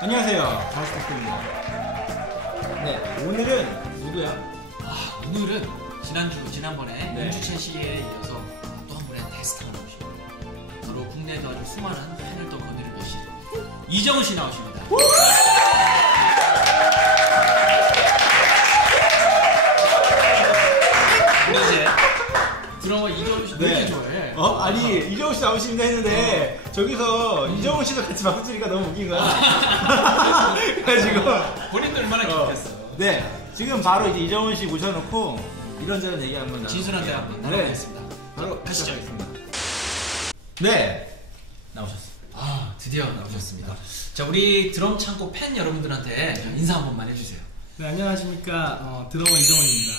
안녕하세요, 다스타크입니다. 네, 오늘은 누구야? 오늘은 지난번에 네. 윤주찬 씨에 이어서 또 한 분의 대스타가 나오십니다. 바로 국내에도 아주 수많은 팬을 또 거느리고 계신 이정훈 씨 나오십니다. 근데 이제 드라마 이정훈 씨 왜 이렇게 좋아해? 아니, 이정훈 씨 나오신다 했는데 저기서 이정훈 씨도 같이 박수 치니까 너무 웃긴 거야. 그래가지고 본인도 얼마나 기특했어. 네, 지금 바로 이제 이정훈 씨 모셔놓고 이런저런 얘기 한번 진솔한 대화 한번 나눠보겠습니다. 바로 가시죠. 네, 나오셨어요. 드디어 나오셨습니다. 자, 우리 드럼 창고 팬 여러분들한테 인사 한 번만 해주세요. 네, 안녕하십니까. 드러머 이정훈입니다.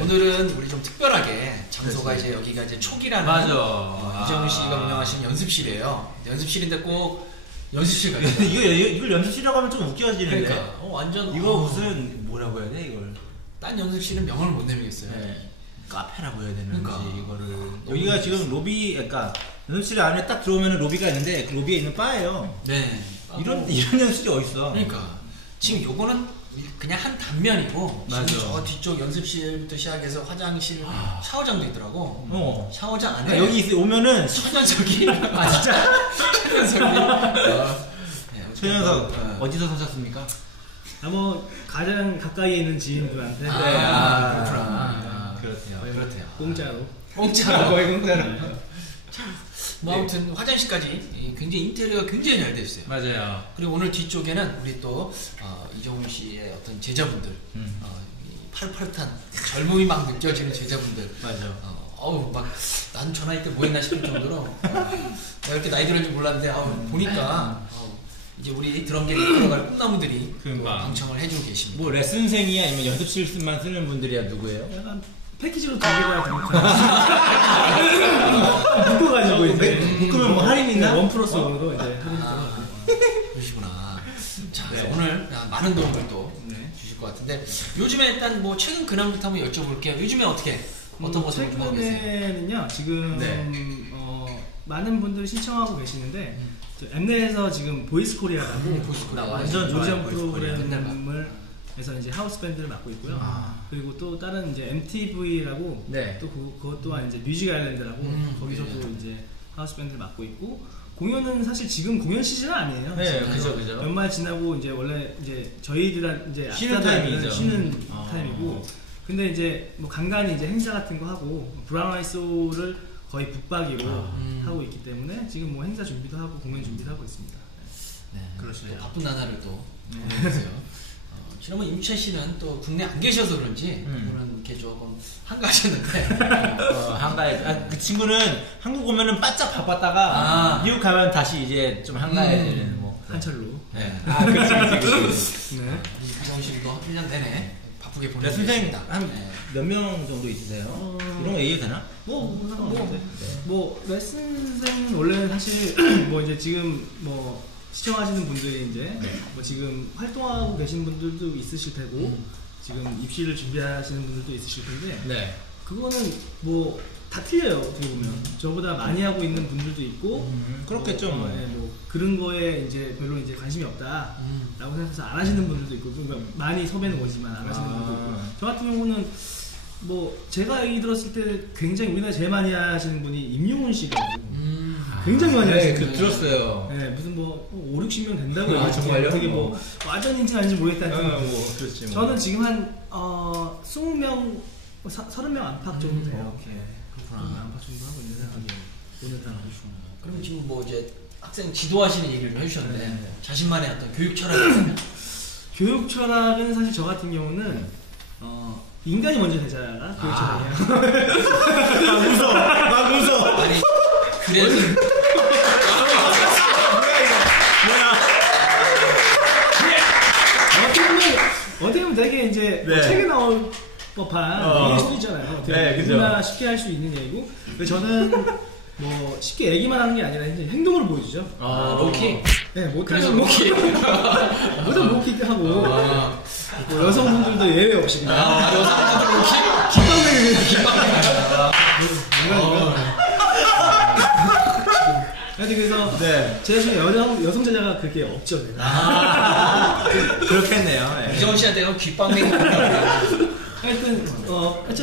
오늘은 우리 좀 특별하게 장소가 이제 여기가 이제 촉이라는 이정훈 씨가 운영하시는 연습실이에요. 연습실인데 꼭 연습실 가요. 이걸 연습실이라고 하면 좀 웃겨지는데. 그러니까 완전 이거 무슨 뭐라고 해야 돼 이걸? 딴 연습실은 명언을 못 내밀겠어요. 네. 카페라고 해야 되는지 그러니까. 이거를 여기가 지금 로비, 그러니까 연습실 안에 딱 들어오면 로비가 있는데 그 로비에 있는 바예요. 네. 이런 연습실이 어딨어? 그러니까 지금 요거는 그냥 한 단면이고 맞아. 지금 저 뒤쪽 연습실부터 시작해서 화장실, 샤워장도 있더라고. 샤워장 안에 그러니까 여기 오면은 천연석이 진짜 천연석이 최현석 어디서 사셨습니까? 가장 가까이에 있는 지인분한테 그렇구나. 그렇대요. 공짜로. 거의 공짜로. 뭐 아무튼 화장실까지 굉장히 인테리어가 굉장히 잘 되어 있어요. 맞아요. 그리고 오늘 뒤쪽에는 우리 또 이정훈 씨의 어떤 제자분들, 이 파릇파릇한 젊음이 막 느껴지는 제자분들. 맞아. 막 난 저 나이 때 뭐 했나 싶을 정도로 내가 이렇게 나이 들었는지 몰랐는데 보니까 이제 우리 드럼계를 이끌어갈 꿈나무들이 또 방청을 해주고 계십니다. 뭐 레슨생이야 아니면 연습실만 쓰는 분들이야 누구예요? 약간 패키지로 두 개가 되니까. 묶어가지고 이제. 묶으면 뭐 할인 있나? 원 플러스 원으로 이제 할인 들어가고. 그러시구나. 자, 그래서 오늘 많은 도움을 또 주실 것 같은데 요즘에 일단 뭐 최근 근황부터 한번 여쭤볼게요. 요즘에 어떤 모습을 보고 계세요? 최근에는요, 지금 많은 분들이 신청하고 계시는데 엠넷에서 지금 보이스 코리아라고 나 완전 오디션 좋아요. 프로그램을 해서 이제 하우스 밴드를 맡고 있고요. 그리고 또 다른 이제 MTV라고 또 그것 또한 이제 뮤직 아일랜드라고 거기서도 이제 하우스 밴드를 맡고 있고 공연은 사실 지금 공연 시즌은 아니에요. 네, 그죠. 연말 지나고 이제 원래 이제 저희들한 이제 쉬는 타임이죠. 쉬는 타임이고. 근데 이제 뭐 간간히 이제 행사 같은 거 하고 브라운 아이 소울을 거의 붙박이로 하고 있기 때문에 지금 뭐 행사 준비도 하고 공연 준비도 하고 있습니다. 네, 그렇죠. 바쁜 나날을 또 보내세요. 지난번 임채 씨는 또 국내 안 계셔서 그런지 오늘은 이렇게 조금 한가하셨는데 한가해. 그 친구는 한국 오면은 바짝 바빴다가 미국 가면 다시 이제 좀 한가해지는 뭐 한철로. 네. 그렇지. 네. 이정훈 씨도 1년 내내 바쁘게 보내고 선생님 계십니다. 한 몇 명 정도 있으세요? 이런 거 얘기해도 되나? 뭐 레슨생은 원래는 사실 뭐 이제 지금 뭐 시청하시는 분들이 이제 뭐 지금 활동하고 계신 분들도 있으실 테고 지금 입시를 준비하시는 분들도 있으실 텐데 그거는 뭐 다 틀려요. 어떻게 보면 저보다 많이 하고 있는 분들도 있고 그렇겠죠. 뭐 그런 거에 이제 별로 이제 관심이 없다라고 생각해서 안 하시는 분들도 있고 그러니까 많이 섭외는 오지만 안 하시는 분들도 있고 저 같은 경우는 뭐 제가 얘기 들었을 때 굉장히 우리나라 제일 많이 하시는 분이 임용훈 씨라고 굉장히 많이 하시는 들었어요. 네, 무슨 뭐 5, 60명 된다고요. 정말요? 되게 뭐 완전 인지 아닌지 모르겠다. 뭐 그렇지. 뭐. 저는 지금 한 20명, 30명 안팎 정도 돼요. 그렇구나. 안팎 정도 하고 있는 생각이에요. 오늘따라. 그럼 지금 뭐 이제 학생 지도하시는 얘기를 좀 해주셨는데 자신만의 어떤 교육 철학이 있다면? 교육 철학은 사실 저 같은 경우는 인간이 먼저 되자가 교육 철학이에요. 나 무서워. 아니 그래서 어떻게 보면 되게 이제 뭐 책에 나올 법한 얘기일 수도 있잖아요. 누구나 쉽게 할 수 있는 얘기고. 근데 저는 뭐 쉽게 얘기만 하는 게 아니라 이제 행동으로 보여주죠. 로키. 네, 그래서 못하는 목이. 모든 목이 하고 뭐 여성분들도 예외 없이 그냥 여성분들 목이. 그래서 네. 제 중에 여성 제자가 그렇게 없죠. 그렇겠네요. 네. 이정훈 씨한테는 귓방맹이. 하여튼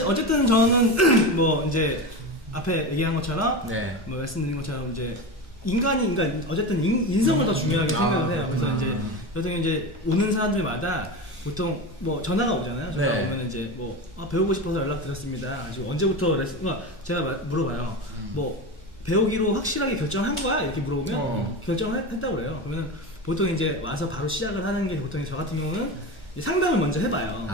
어쨌든 저는 뭐 이제 앞에 얘기한 것처럼 네. 뭐 말씀드린 것처럼 이제 인간이 그러니까 어쨌든 인성을 더 중요하게 생각을 해요. 그래서 이제 여튼 이제 오는 사람들마다 보통 뭐 전화가 오잖아요. 전화가 네. 오면 이제 뭐 배우고 싶어서 연락 드렸습니다. 지금 언제부터 제가 물어봐요. 뭐 배우기로 확실하게 결정한 거야? 이렇게 물어보면 결정을 했다고 그래요. 그러면 보통 이제 와서 바로 시작을 하는 게 보통 저 같은 경우는 이제 상담을 먼저 해봐요.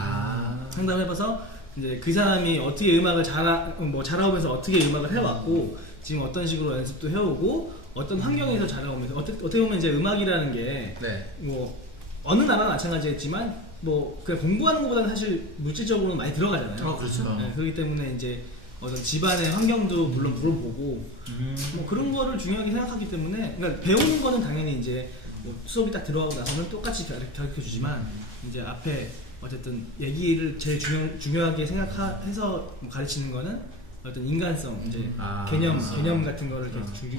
상담을 해봐서 이제 그 사람이 어떻게 음악을 잘하면서 어떻게 음악을 해왔고 지금 어떤 식으로 연습도 해오고 어떤 환경에서 자라오면서 어떻게 보면 이제 음악이라는 게 뭐 어느 나라나 마찬가지겠지만 뭐 그냥 공부하는 것보다는 사실 물질적으로는 많이 들어가잖아요. 그렇죠. 네, 그렇기 때문에 이제 어떤 집안의 환경도 물론 물어보고 뭐 그런 거를 중요하게 생각하기 때문에 그러니까 배우는 거는 당연히 이제 뭐 수업이 딱 들어가고 나서는 똑같이 가르쳐 주지만 이제 앞에 어쨌든 얘기를 제일 중요하게 생각해서 가르치는 거는 어떤 인간성 이제 개념 같은 거를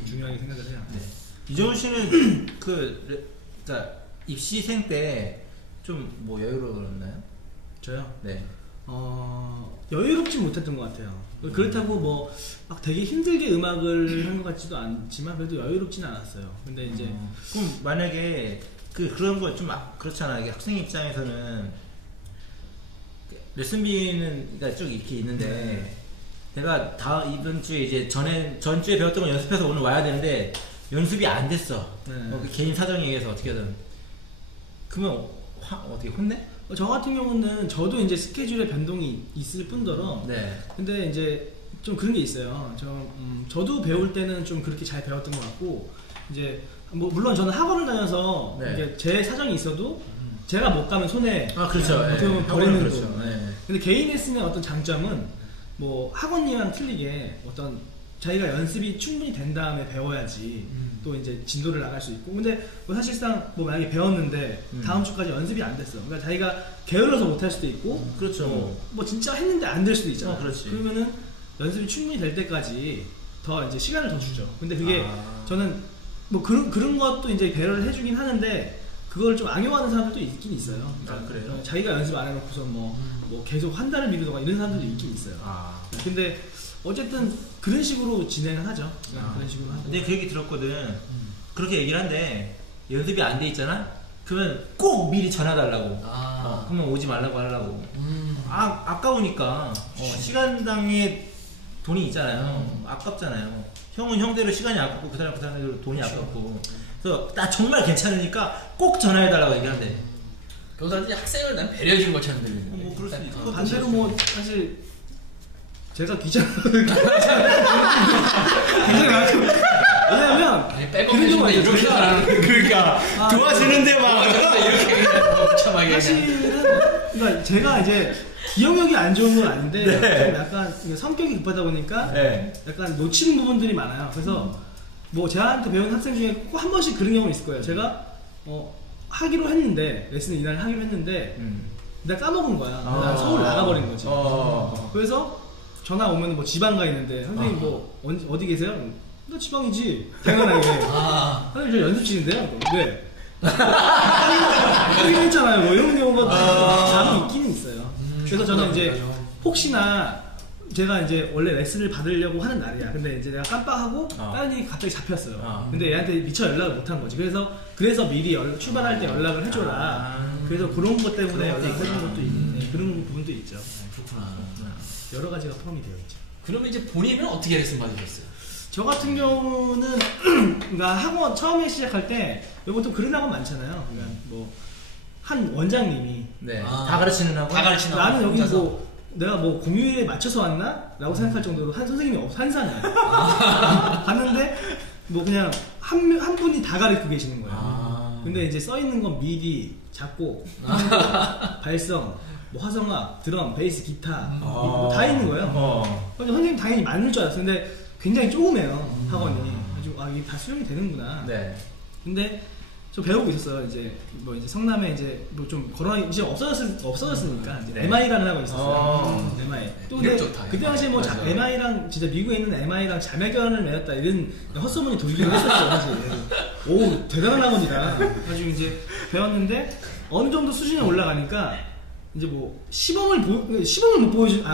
중요하게 생각을 해요. 네. 이정훈 씨는 그러니까 입시생 때 좀 뭐 여유로웠나요? 저요? 네. 여유롭진 못했던 것 같아요. 그렇다고 뭐 막 되게 힘들게 음악을 한 것 같지도 않지만 그래도 여유롭진 않았어요. 근데 이제 그럼 만약에 그런 거 좀 그렇잖아. 이게 학생 입장에서는 레슨비는 그러니까 쭉 이렇게 있는데 내가 이번 주에 이제 전주에 배웠던 거 연습해서 오늘 와야 되는데 연습이 안 됐어. 그 개인 사정에 의해서 어떻게든 그러면 어떻게 혼내? 저 같은 경우는 저도 이제 스케줄에 변동이 있을 뿐더러 근데 이제 좀 그런 게 있어요. 저도 배울 때는 좀 그렇게 잘 배웠던 것 같고 이제 뭐 물론 저는 학원을 다녀서 이게 제 사정이 있어도 제가 못 가면 손해. 그렇죠. 어떻게 보면 버리는 거. 그렇죠. 근데 개인 레슨의 어떤 장점은 뭐 학원이랑 틀리게 어떤 자기가 연습이 충분히 된 다음에 배워야지 또 이제 진도를 나갈 수 있고 근데 뭐 사실상 뭐 만약에 배웠는데 다음 주까지 연습이 안 됐어. 그러니까 자기가 게을러서 못 할 수도 있고 그렇죠. 뭐 진짜 했는데 안 될 수도 있잖아. 그렇지. 그러면은 연습이 충분히 될 때까지 더 이제 시간을 더 주죠. 근데 그게 저는 뭐 그런 것도 이제 배려를 해주긴 하는데 그걸 좀 악용하는 사람들도 있긴 있어요. 그러니까 그래요? 자기가 연습 안 해놓고서 뭐 계속 한 달을 미루던가 이런 사람들도 있긴 있어요. 근데 어쨌든 그런 식으로 진행을 하죠. 그런 식으로 하고. 근데 그 얘기 들었거든. 그렇게 얘기를 한데 연습이 안 돼 있잖아. 그러면 꼭 미리 전화달라고. 그러면 오지 말라고 하려고. 아까우니까 시간당에 돈이 있잖아요. 아깝잖아요. 형은 형대로 시간이 아깝고 그 사람대로 돈이 아깝고. 그래서 나 정말 괜찮으니까 꼭 전화해달라고 얘기한대. 그 사람들이 학생을 난 배려해주는 것처럼 들리는. 뭐 그럴 수 있어. 반대로 뭐 사실 제가 귀찮아요. 왜냐면 백업해 주면 이렇게 하라는. 그러니까 도와주는데 막 이렇게 참하게. 사실은 그러니까 제가 이제 기억력이 안 좋은 건 아닌데 좀 약간 성격이 급하다 보니까 약간 놓치는 부분들이 많아요. 그래서 뭐 저한테 배운 학생 중에 꼭 한 번씩 그런 경우는 있을 거예요. 제가 하기로 했는데 레슨을 이날 하기로 했는데 내가 까먹은 거야. 난 서울 나가버린 거지. 그래서 전화 오면 뭐 지방 가 있는데 선생님 뭐 어디 계세요? 나 지방이지. 당연하게. 선생님 저 연습실인데요. 왜? 하기로 했잖아요. 뭐 이런 경우가 간혹 있기는 있어요. 그래서 저는 이제 혹시나 제가 이제 원래 레슨을 받으려고 하는 날이야. 근데 이제 내가 깜빡하고 다른 일이 갑자기 잡혔어요. 근데 얘한테 미처 연락을 못 한 거지. 그래서 미리 출발할 때 연락을 해줘라. 그래서 그런 것 때문에 연락해준 것도 있는데 그런 부분도 있죠. 그렇구나. 여러 가지가 포함이 되어 있죠. 그러면 이제 본인은 어떻게 레슨 받으셨어요? 저 같은 경우는 그러니까 학원 처음에 시작할 때 보통 그런 학원 많잖아요. 그러니까 뭐 한 원장님이 다 가르치는 학원? 다 가르치는 학원. 나는 여기 뭐 내가 뭐 공휴일에 맞춰서 왔나? 라고 생각할 정도로 한 선생님이 한산해. 갔는데 뭐 그냥 한 분이 다 가르치고 계시는 거예요. 근데 이제 써 있는 건 미디, 작곡, 발성, 뭐 화성악, 드럼, 베이스, 기타 뭐 다 있는 거예요. 그래서 선생님 당연히 많을 줄 알았어요. 근데 굉장히 조그매요 학원이. 그래가지고 이게 다 수용이 되는구나. 근데 저 배우고 있었어요. 이제 뭐 이제 성남에 이제 뭐 좀 걸어 이제 없어졌으니까 이제 MI라는 학원이 있었어요. MI. 또 근데 그때 당시에 뭐 MI랑 진짜 미국에 있는 MI랑 자매결을 맺었다 이런 헛소문이 돌기도 했었어요. 사실. 오 대단한 학원이다. 가지고 이제 배웠는데 어느 정도 수준이 올라가니까 이제 뭐 시범을 못 보여주는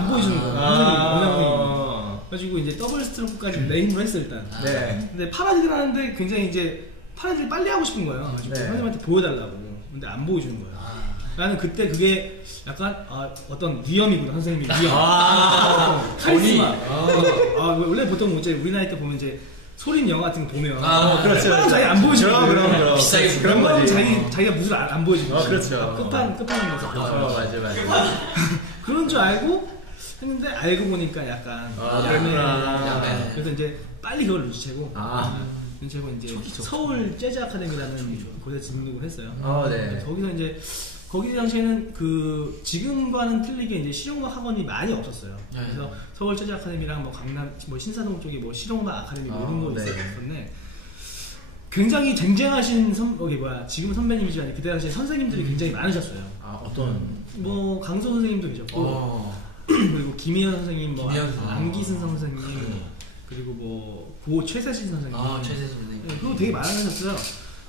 거예요. 그래가지고 이제 더블 스트로크까지 내 힘으로 했어 일단. 네. 근데 파라디를 하는데 굉장히 이제 파라디를 빨리 하고 싶은 거예요. 그래가지고 선생님한테 보여달라고. 근데 안 보여주는 거예요. 나는 그때 그게 약간 어떤 위험이구나 선생님이 위험. 카리스마. 원래 보통 이제 우리 나이 때 보면 이제 소린 영화 같은 거 보면 그렇죠. 자기 안 보여주는 그럼 비싸게 그런 거지. 자기가 무술 안 보여주는 거지. 그렇죠. 끝판왕 모습. 맞아. 그런 줄 알고 했는데 알고 보니까 약간 야매. 그래서 이제 빨리 그걸 눈치채고 눈치채고 이제 서울 재즈 아카데미라는 곳에 등록을 했어요. 네. 거기서 이제 거기 당시에는 그 지금과는 틀리게 이제 실용음악 학원이 많이 없었어요. 그래서 서울 재즈 아카데미랑 뭐 강남 뭐 신사동 쪽에 뭐 실용음악 아카데미 뭐 이런 거 있었는데 굉장히 쟁쟁하신 지금 선배님이지만 그때 당시에 선생님들이 굉장히 많으셨어요. 어떤 뭐 강소 선생님도 계셨고 그리고 김희연 선생님, 뭐 안기순 선생님, 그리고 뭐 고 최세신 선생님, 최세신 선생님, 그리고 되게 많으셨어요.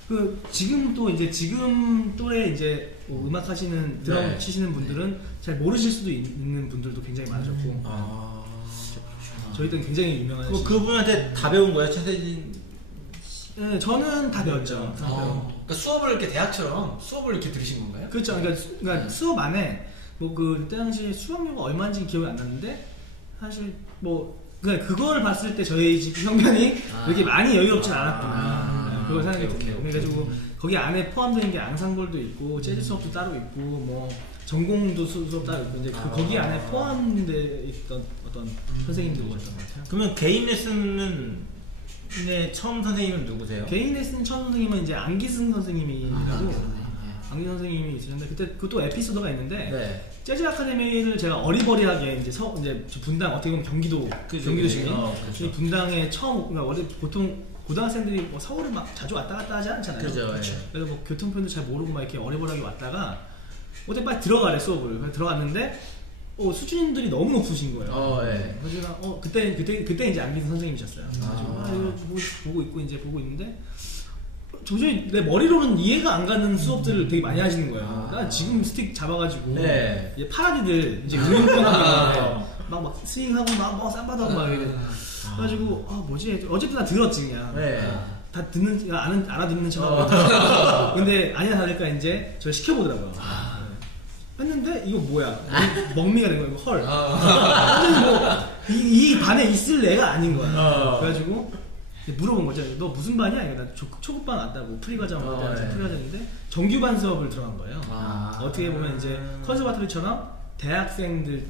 그 지금 또 이제 지금 또래 이제 뭐 음악 하시는 드럼 치시는 분들은 잘 모르실 수도 있는 분들도 굉장히 많으셨고, 저희들은 굉장히 유명한. 그분한테 다 배운 거예요, 최세진? 네, 저는 다 배웠죠. 그러니까 수업을 이렇게 대학처럼 수업을 이렇게 들으신 건가요? 그렇죠. 그러니까 수업 안에 뭐 그때 당시 수업료가 얼마인지 기억이 안 나는데 사실 뭐 그냥 그걸 봤을 때 저희 집 형편이 그렇게 많이 여유롭진 않았구나 그걸 생각이 드네요. 그래가지고 거기 안에 포함되는 게 앙상블도 있고 재즈 수업도 따로 있고 뭐 전공도 수업 따로 있고 이제 거기 안에 포함돼 있던 어떤 선생님들이셨던 것 같아요. 그러면 개인 레슨은 처음 선생님은 누구세요? 개인 레슨 처음 선생님은 이제 안기승 선생님이라고 안기승 선생님이 있으셨는데 그때 그것도 에피소드가 있는데 재즈 아카데미를 제가 어리버리하게 이제 분당 어떻게 보면 경기도시거든요. 이 분당에 처음 그러니까 원래 보통 고등학생들이 뭐 서울을 막 자주 왔다 갔다 하지 않잖아요. 그렇죠. 그래서 뭐 교통편도 잘 모르고 막 이렇게 어리버리하게 왔다가 어때 빨리 들어가래 수업을. 들어갔는데 수준들이 너무 높으신 거예요. 그래서 그때 이제 안기승 선생님이셨어요. 이거 보고 있고 이제 보고 있는데 도저히 내 머리로는 이해가 안 가는 수업들을 되게 많이 하시는 거예요. 난 지금 스틱 잡아가지고 이제 파라디들 이제 응용권하고 막 스윙하고 막 삼바도 하고 막 이래. 그래가지고 뭐지? 어쨌든 나 들었지 그냥. 다 알아듣는 척하고. 근데 아니나 다를까 이제 저를 시켜보더라고요. 했는데 이거 뭐야? 먹미가 된 거야. 헐. 완전히 뭐 이 반에 있을 애가 아닌 거야. 그래가지고 물어본 거죠. 너 무슨 반이야? 나 초급반 왔다고 프리과정 프리과정인데 정규반 수업을 들어간 거예요. 어떻게 보면 이제 컨서바토리처럼 대학생들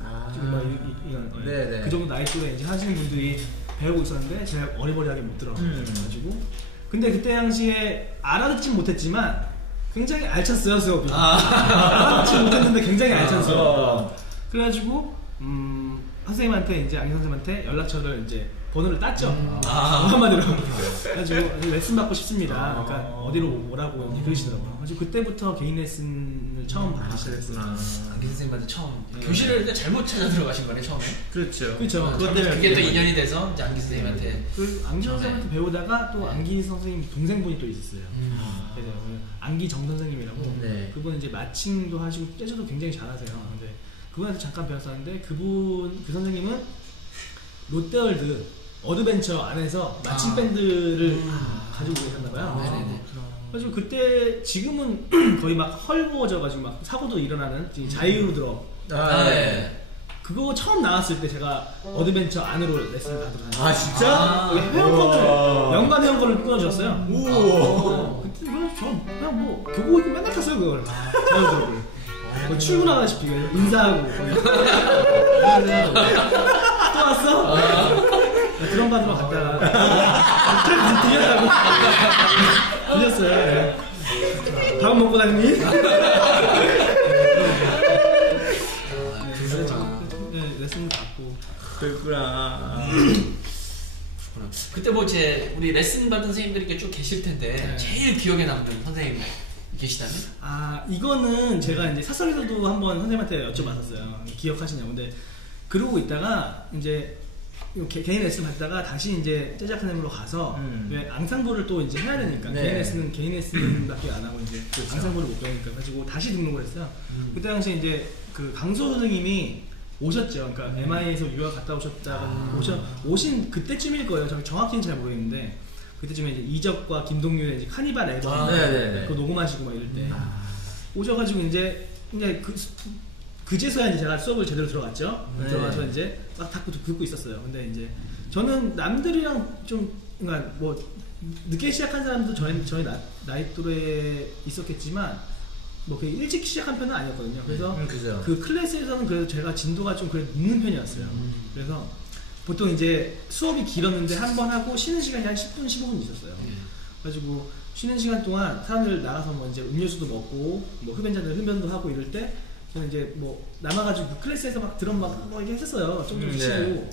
그 정도 나이 또래 이제 하시는 분들이 배우고 있었는데 제가 어리버리하게 못 들어가지고 근데 그때 당시에 알아듣진 못했지만 굉장히 알찼어요 수업이. 알아듣지 못했는데 굉장히 알찬 수업. 그래가지고 선생님한테 이제 안기 선생님한테 연락처를 이제 번호를 땄죠. 한마디로. 그래가지고 레슨 받고 싶습니다. 그러니까 어디로 오라고 그러시더라고요. 그래서 그때부터 개인 레슨을 처음 받기 시작했어요. 안기 선생님한테 처음 교실을 잘못 찾아 들어가신 거네 처음에. 그렇죠. 그것 때문에 그게 또 인연이 돼서 이제 안기 선생님한테. 그 안기 선생님한테 배우다가 또 안기 선생님 동생분이 또 있었어요. 그래서 안기정 선생님이라고 그분 이제 마칭도 하시고 재즈도 굉장히 잘하세요. 근데 그분한테 잠깐 배웠었는데 그 선생님은 롯데월드 어드벤처 안에서 마칭 밴드를 가지고 계셨나봐요. 그래가지고 그때 지금은 거의 막 헐거워져가지고 막 사고도 일어나는 자유로 들어. 그거 처음 나왔을 때 제가 어드벤처 안으로 레슨을 받으러 다녔어요. 진짜? 회원권을 연간 회원권을 끊어줬어요. 그때 전 그냥 뭐 교복 입고 맨날 탔어요 그걸. 출근하다시피 인사하고 또 왔어? 드럼 받으러 갔다가 들렸어요. 밥 먹고 다니니? 레슨 받고 그랬구나. 그때 뭐 이제 우리 레슨 받은 선생님들이 쭉 계실 텐데 네. 제일 기억에 남는 선생님 계시다면? 아 이거는 제가 이제 사설에서도 한번 선생님한테 여쭤봤었어요. 기억하시냐고. 근데 그러고 있다가 이제 개인 레슨 받다가 다시 이제 재즈 아카데미로 가서 왜 앙상블을 또 이제 해야 되니까 네. 개인 레슨밖에 안 하고 이제 그렇죠. 앙상블을 못 배우니까 가지고 다시 등록을 했어요. 그때 당시에 이제 그 강소 선생님이 오셨죠. 그러니까 MI에서 유학 갔다 오신 그때쯤일 거예요. 저는 정확히는 잘 모르겠는데 그때쯤에 이제 이적과 김동률의 이제 카니발 앨범 그거 녹음하시고 막 이럴 때 오셔가지고 이제 그제서야 이제 제가 수업을 제대로 들어갔죠. 들어가서 이제 막 듣고 있었어요. 근데 이제 저는 남들이랑 좀 그러니까 뭐 늦게 시작한 사람도 저희 나이 또래에 있었겠지만 뭐 일찍 시작한 편은 아니었거든요. 그래서 그 클래스에서는 그래도 제가 진도가 좀 그래도 늦는 편이었어요. 그래서 보통 이제 수업이 길었는데 한 번 하고 쉬는 시간이 한 10분, 15분 있었어요. 그래가지고 쉬는 시간 동안 사람들 나가서 뭐 이제 음료수도 먹고 뭐 흡연자들 흡연도 하고 이럴 때 저는 이제 뭐 남아가지고 그 클래스에서 막 드럼 막 이렇게 했었어요. 좀 치고.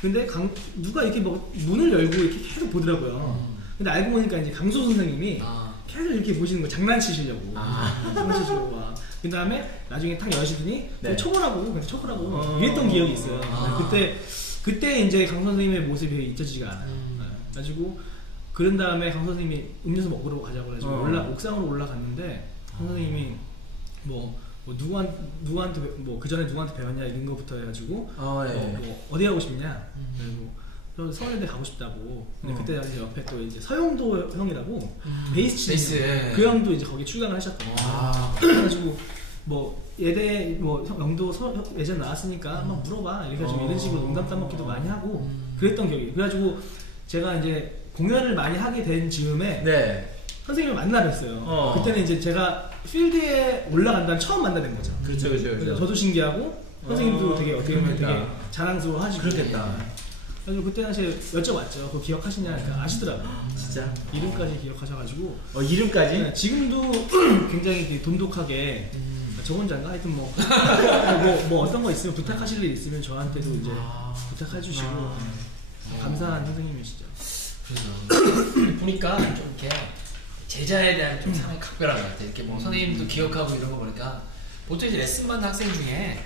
근데 누가 이렇게 뭐 문을 열고 이렇게 계속 보더라고요. 근데 알고 보니까 이제 강소 선생님이 계속 이렇게 보시는 거 장난치시려고. 장난치시려고 막. 그 다음에 나중에 탁 여시더니 초보라고 이랬던 기억이 있어요. 그때 이제 강 선생님의 모습이 잊혀지지가 않아요. 그래가지고 그런 다음에 강 선생님이 음료수 먹으러 가자고 그래가지고 옥상으로 올라갔는데 강 선생님이 뭐 누구한테 뭐 그 전에 누구한테 배웠냐 이런 거부터 해가지고 뭐 어디 가고 싶냐 그리고 서울대 가고 싶다고. 근데 그때 당시 옆에 또 이제 서영도 형이라고 베이스 치는 그 형도 이제 거기 출강을 하셨거든요. 그래가지고 뭐 예대 뭐 영도 예전 나왔으니까 한번 물어봐 이래가지고 이런 식으로 농담 따먹기도 많이 하고 그랬던 기억이. 그래가지고 제가 이제 공연을 많이 하게 된 즈음에 선생님을 만나 뵀어요. 그때는 이제 제가 필드에 올라간다는 처음 만나뵌 거죠. 그렇죠. 저도 신기하고 선생님도 되게 어떻게 보면 되게 자랑스러워하시고. 그렇겠다. 그래서 그때 당시에 여쭤봤죠. 그거 기억하시냐? 그러니까 아시더라고요. 진짜? 이름까지 기억하셔가지고. 이름까지? 네, 지금도 굉장히 돈독하게 저 혼자인가? 하여튼 뭐 어떤 거 있으면 부탁하실 일 있으면 저한테도 이제 부탁해주시고 감사한 선생님이시죠. 그래서 보니까 좀 이렇게 제자에 대한 좀 상당히 각별한 것 같아요. 이렇게 뭐 선생님도 기억하고 이런 거 보니까 보통 이제 레슨 받는 학생 중에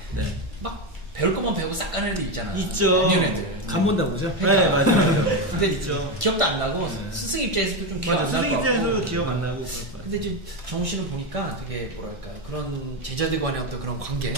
막 배울 것만 배우고 싹 가는 애들 있잖아. 있죠. 이런 애들. 간 본다고 그죠? 네, 맞아요. 근데 있죠. 기억도 안 나고 스승 입장에서도 좀 기억 안 나고. 스승 입장에서도 기억 안 나고. 근데 이제 정우 씨는 보니까 되게 뭐랄까요 그런 제자들 간의 어떤 그런 관계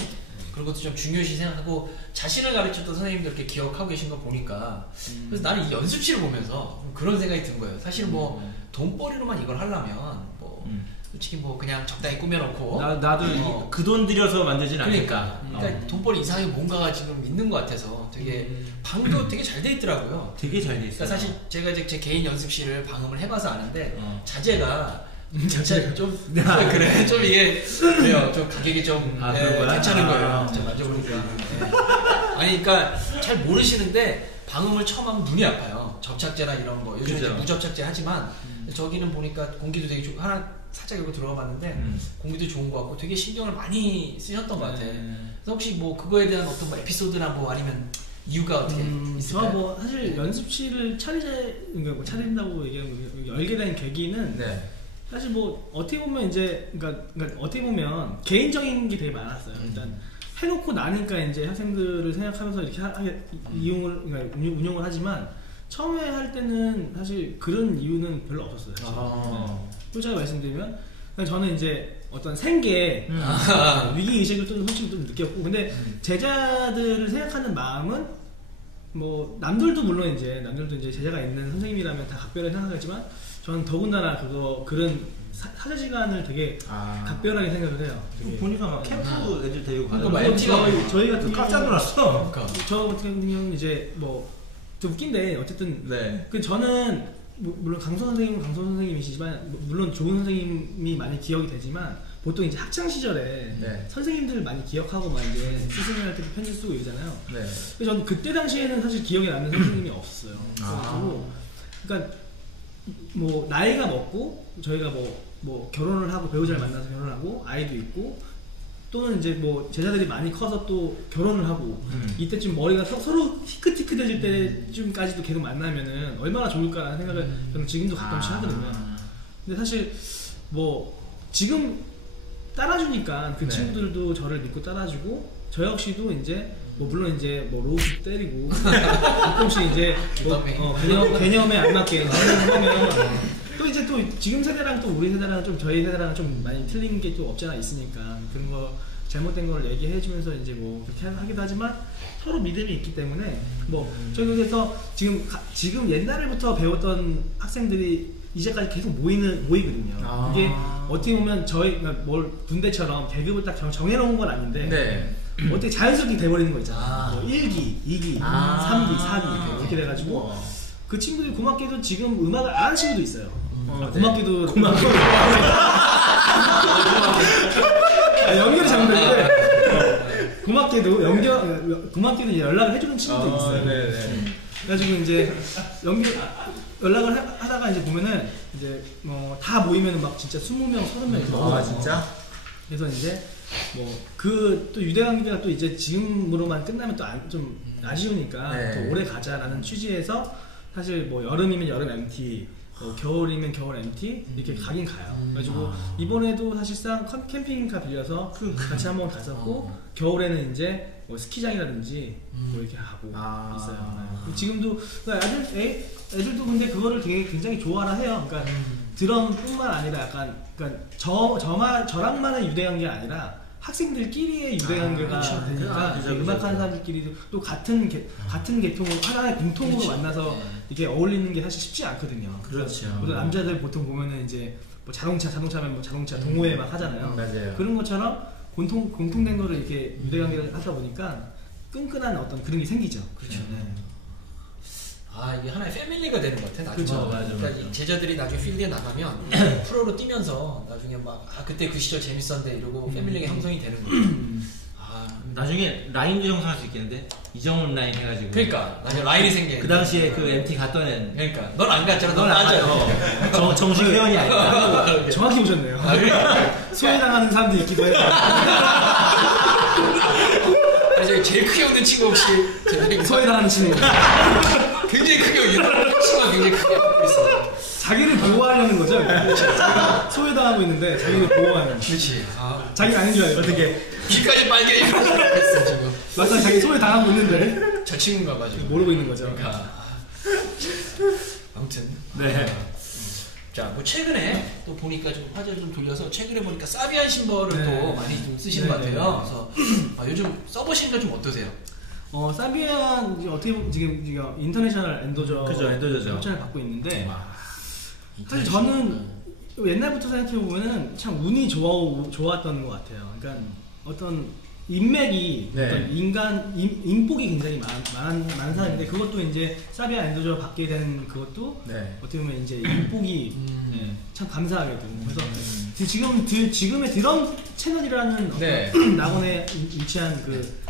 그런 것도 좀 중요시 생각하고 자신을 가르쳤던 선생님들 이렇게 기억하고 계신 거 보니까 그래서 나는 이 연습실을 보면서 그런 생각이 든 거예요. 사실 뭐 돈벌이로만 이걸 하려면 뭐 솔직히 뭐 그냥 적당히 꾸며놓고 나도 그 돈 들여서 만들진 않으니까. 그러니까 돈벌이 이상의 뭔가가 지금 있는 것 같아서 되게 방도 되게 잘 돼 있더라고요. 되게 잘 돼 있어요. 그러니까 사실 제가 이제 제 개인 연습실을 방음을 해봐서 아는데 자재가 좀 그래 좀 이게 그래요. 좀 가격이 좀 괜찮은 거예요. 제가 만져보니까. 아니 그러니까 잘 모르시는데 방음을 처음 하면 눈이 아파요. 접착제나 이런 거 요즘 이제 무접착제 하지만 저기는 보니까 공기도 되게 좋고 하나 살짝 여기 들어가 봤는데 공기도 좋은 것 같고 되게 신경을 많이 쓰셨던 것 같아요. 그래서 혹시 뭐 그거에 대한 어떤 뭐 에피소드나 뭐 아니면 이유가 어떻게 있을까요? 저 뭐 사실 연습실을 차린다고 얘기하는 거 열게 된 계기는 사실 뭐 어떻게 보면 이제 그러니까 어떻게 보면 개인적인 게 되게 많았어요. 일단 해놓고 나니까 이제 학생들을 생각하면서 이렇게 그러니까 운영을 하지만 처음에 할 때는 사실 그런 이유는 별로 없었어요. 솔직하게 말씀드리면 저는 이제 어떤 생계 위기 의식을 좀 솔직히 좀 느꼈고 근데 제자들을 생각하는 마음은 뭐 남들도 이제 제자가 있는 선생님이라면 다 각별하게 생각하지만 저는 더군다나 그런 사제 시간을 되게 각별하게 생각을 해요. 보니까 막 캠프 애들 데리고 가요. 저희 같은 깜짝 놀랐어. 저 같은 경우는 이제 뭐 좀 웃긴데 어쨌든 저는 물론 강소 선생님이시지만 물론 좋은 선생님이 많이 기억이 되지만 보통 이제 학창 시절에 선생님들 많이 기억하고 막 이제 스승님한테 편지 쓰고 이러잖아요. 그래서 저는 그때 당시에는 사실 기억에 남는 선생님이 없었어요. 그러니까 뭐 나이가 먹고 저희가 뭐 결혼을 하고 배우자를 만나서 결혼하고 아이도 있고 또는 이제 뭐 제자들이 많이 커서 또 결혼을 하고 이때쯤 머리가 서로 희끗희끗해질 때쯤까지도 계속 만나면은 얼마나 좋을까라는 생각을 저는 지금도 가끔씩 하거든요. 근데 사실 뭐 지금 따라주니까 그 친구들도 저를 믿고 따라주고 저 역시도 이제 뭐 물론 이제 뭐 로우도 때리고 가끔씩 이제 뭐 개념에 안 맞게 하면 또 이제 또 지금 세대랑 또 우리 세대랑 좀 저희 세대랑 좀 많이 틀린 게 또 없잖아 있으니까 그런 거 잘못된 걸 얘기해주면서 이제 뭐 그렇게 하기도 하지만 서로 믿음이 있기 때문에 뭐 저희 그래서 지금 옛날부터 배웠던 학생들이 이제까지 계속 모이거든요. 이게 어떻게 보면 저희 뭘 군대처럼 계급을 딱 정해놓은 건 아닌데 어떻게 자연스럽게 돼버리는 거 있잖아. 뭐 1기, 2기, 3기, 4기 이렇게 돼가지고 그 친구들이 고맙게도 지금 음악을 안 하는 친구도 있어요. 고맙게도 연결이 잘못됐는데 고맙게도 이제 연락을 해주는 친구도 있어요. 그래가지고 이제 연락을 하다가 이제 보면은 이제 다 모이면은 막 진짜 20명, 30명 이렇게 넘어가요. 진짜? 그래서 이제 뭐 그 또 유대관계가 또 이제 지금으로만 끝나면 또 좀 아쉬우니까 또 오래 가자라는 취지에서 사실 뭐 여름이면 여름 MT, 겨울이면 겨울 MT 이렇게 가긴 가요. 그래가지고 이번에도 사실상 캠핑카 빌려서 같이 한번 갔었고 겨울에는 이제 뭐 스키장이라든지 뭐 이렇게 하고 있어요. 지금도 애들도 근데 그거를 되게 굉장히 좋아라 해요. 그러니까 드럼뿐만 아니라 약간 그러니까 저랑만의 유대관계가 아니라 학생들끼리의 유대관계가 되니까 음악하는 사람들끼리도 또 같은 계통으로 하나의 공통으로 만나서 이렇게 어울리는 게 사실 쉽지 않거든요. 그렇죠. 그래서 남자들 보통 보면은 이제 뭐 자동차면 뭐 자동차 동호회 막 하잖아요. 맞아요. 그런 것처럼 공통된 거를 이렇게 유대관계를 하다 보니까 끈끈한 어떤 그런 게 생기죠. 그렇죠. 이게 하나의 패밀리가 되는 것 같아. 나중에. 그렇죠. 그러니까 이 제자들이 나중에 필드에 나가면 프로로 뛰면서 나중에 막 그때 그 시절 재밌었는데 이러고 패밀리가 형성이 되는 거예요. 나중에 라인도 형성할 수 있겠는데 이정훈 라인 해가지고. 그러니까 나중에 라인이 생겨. 그 당시에 그 MT 갔던 애. 그러니까 넌 안 갔잖아. 넌 맞아. 정식 회원이 아니야. 정확히 보셨네요. 소외당하는 사람도 있기도 해요. 저기 제일 크게 웃는 친구 혹시 소외당하는 친구. 굉장히 크게 친구가 굉장히 크게 웃고 있어. 자기를 보호하려는 거죠. 소외당하고 있는데 자기를 보호하는. 그렇지. 자기 아닌 줄 알고. 어떻게 귀까지 빨개 이러고 지금. 막상 자기 소외당하고 있는데 저 친구가 봐 지금 모르고 있는 거죠. 그러니까. 아무튼. 자, 뭐 최근에 또 보니까 좀 화제를 좀 돌려서 최근에 보니까 사비안 심벌을 또 많이 좀 쓰시는 것 같아요. 그래서 요즘 써보신 거 좀 어떠세요? 사비안 어떻게 보면 지금 인터내셔널 엔도저 엔도저죠. 협찬을 받고 있는데 사실 저는 옛날부터 생각해 보면은 참 운이 좋았던 것 같아요. 그러니까 어떤 인맥이 어떤 인복이 굉장히 많은 사람인데 그것도 이제 사비안 엔도저 받게 된 그것도 어떻게 보면 이제 인복이 참 감사하게도 그래서 지금의 드럼 채널이라는 낙원에 위치한 그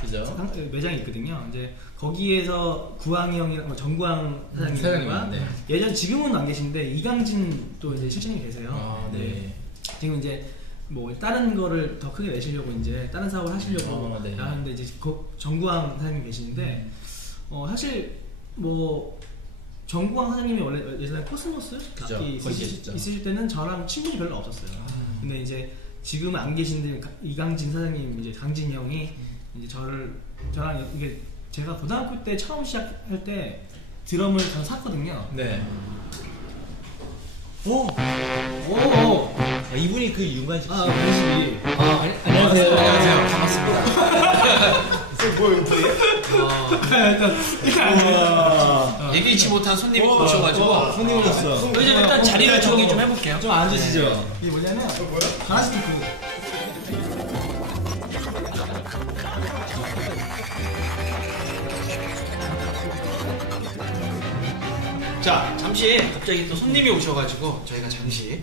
매장이 있거든요. 이제 거기에서 구항이 형이랑 정구항 사장님과 지금은 안 계신데 이강진 또 이제 실장님 계세요. 지금 이제 뭐 다른 거를 더 크게 내시려고 이제 다른 사업을 하시려고 나왔는데 이제 정구항 사장님 계시는데 사실 뭐 정구항 사장님이 원래 예전에 코스모스 악기 있으실 때는 저랑 친분이 별로 없었어요. 근데 이제 지금 안 계신데 이강진 사장님 이제 강진 형이 이제 저랑 이게 제가 고등학교 때 처음 시작할 때 드럼을 다 샀거든요. 오! 이분이 그 윤관식 씨. 관식이. 안녕하세요. 반갑습니다. 뭐야 이거 일단 예기치 못한 손님이 오셔가지고 손님 오셨어. 이제 일단 자리를 정리 좀 해볼게요. 좀 앉으시죠. 이게 뭐냐면 가라지 탱크. 자, 잠시 갑자기 또 손님이 오셔가지고 저희가 잠시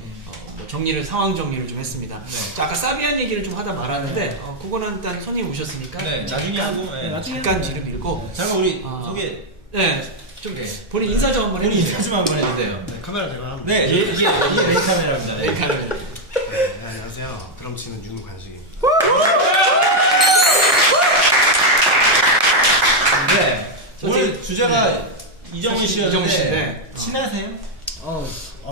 뭐 상황 정리를 좀 했습니다. 자, 아까 사비안 얘기를 좀 하다 말았는데 그거는 일단 손님 오셨으니까 나중에 하고 잠깐 뒤를 밀고 잠깐 우리 소개 좀 본인 인사 좀 한번 해주세요. 인사 좀 한번 해주세요. 카메라 제가 합니다. 이게 레이 카메라입니다. 네, 카메라. 안녕하세요. 드럼 치는 윤관식입니다. 오늘 주제가 이정훈 이정훈 씨인데. 씨였는데 친하세요?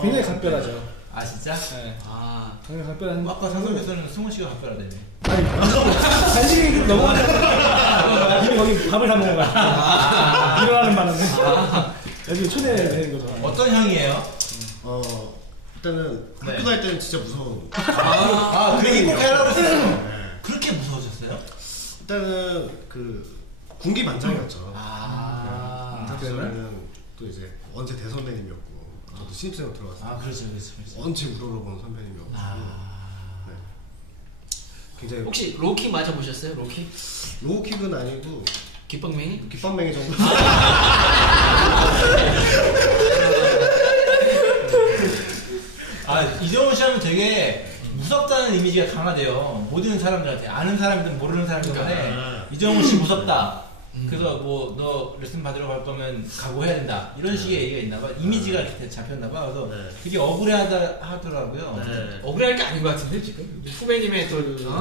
굉장히 각별하죠. 아 진짜? 네. 아, 굉장히 각별한. 아까 상섭에서는 승훈 씨가 각별하다며. 아니, 간식이 좀 넘어가잖아. 이미 거기 밥을 사 먹은 거야. 일어나는 바람에. 여기 초대되는 거죠. 어떤 향이에요? 일단은 네. 학교 다닐 때는 진짜 무서운. 그 얘기 꼭 하려고 그랬어요. 네. 그렇게 무서우셨어요? 일단은 그 군기 반장이었죠. 그랬나? 또 이제 언제 대선배님이었고 저도 신입생으로 들어갔어요. 그렇죠. 언제 우러러본 선배님이었고. 네. 굉장히 혹시 로킥 맞아보셨어요? 로킥? 로우킥은 아니고 깃방맹이? 깃방맹이 정도. 이정훈 씨 하면 되게 무섭다는 이미지가 강하대요. 모든 사람들한테. 아는 사람이든 모르는 사람이든 간에 이정훈 씨 무섭다. 그래서 뭐 너 레슨 받으러 갈 거면 각오해야 된다. 이런 식의 얘기가 있나 봐. 이미지가 이렇게 잡혔나 봐. 그래서 되게 억울해하다 하더라고요. 억울할 게 아닌 것 같은데 지금 후배님의 또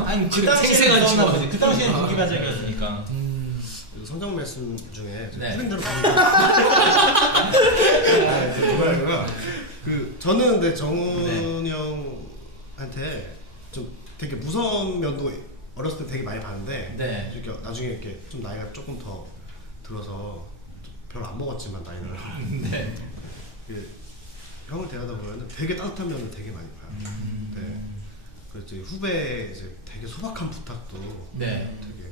아니 그 생생한 당시에는 직업. 보지. 그 당시에는 군기 반장이었으니까. 성경 말씀 중에 네. 틀린 대로 그 저는 근데 정훈 형한테 좀 되게 무서운 면도 어렸을 때 되게 많이 봤는데 네. 이렇게 나중에 이렇게 좀 나이가 조금 더 들어서 별로 안 먹었지만 나이는 네. 형을 대하다 보면 되게 따뜻한 면을 되게 많이 봐요. 네. 그래서 이제 후배 이제 되게 소박한 부탁도 네. 되게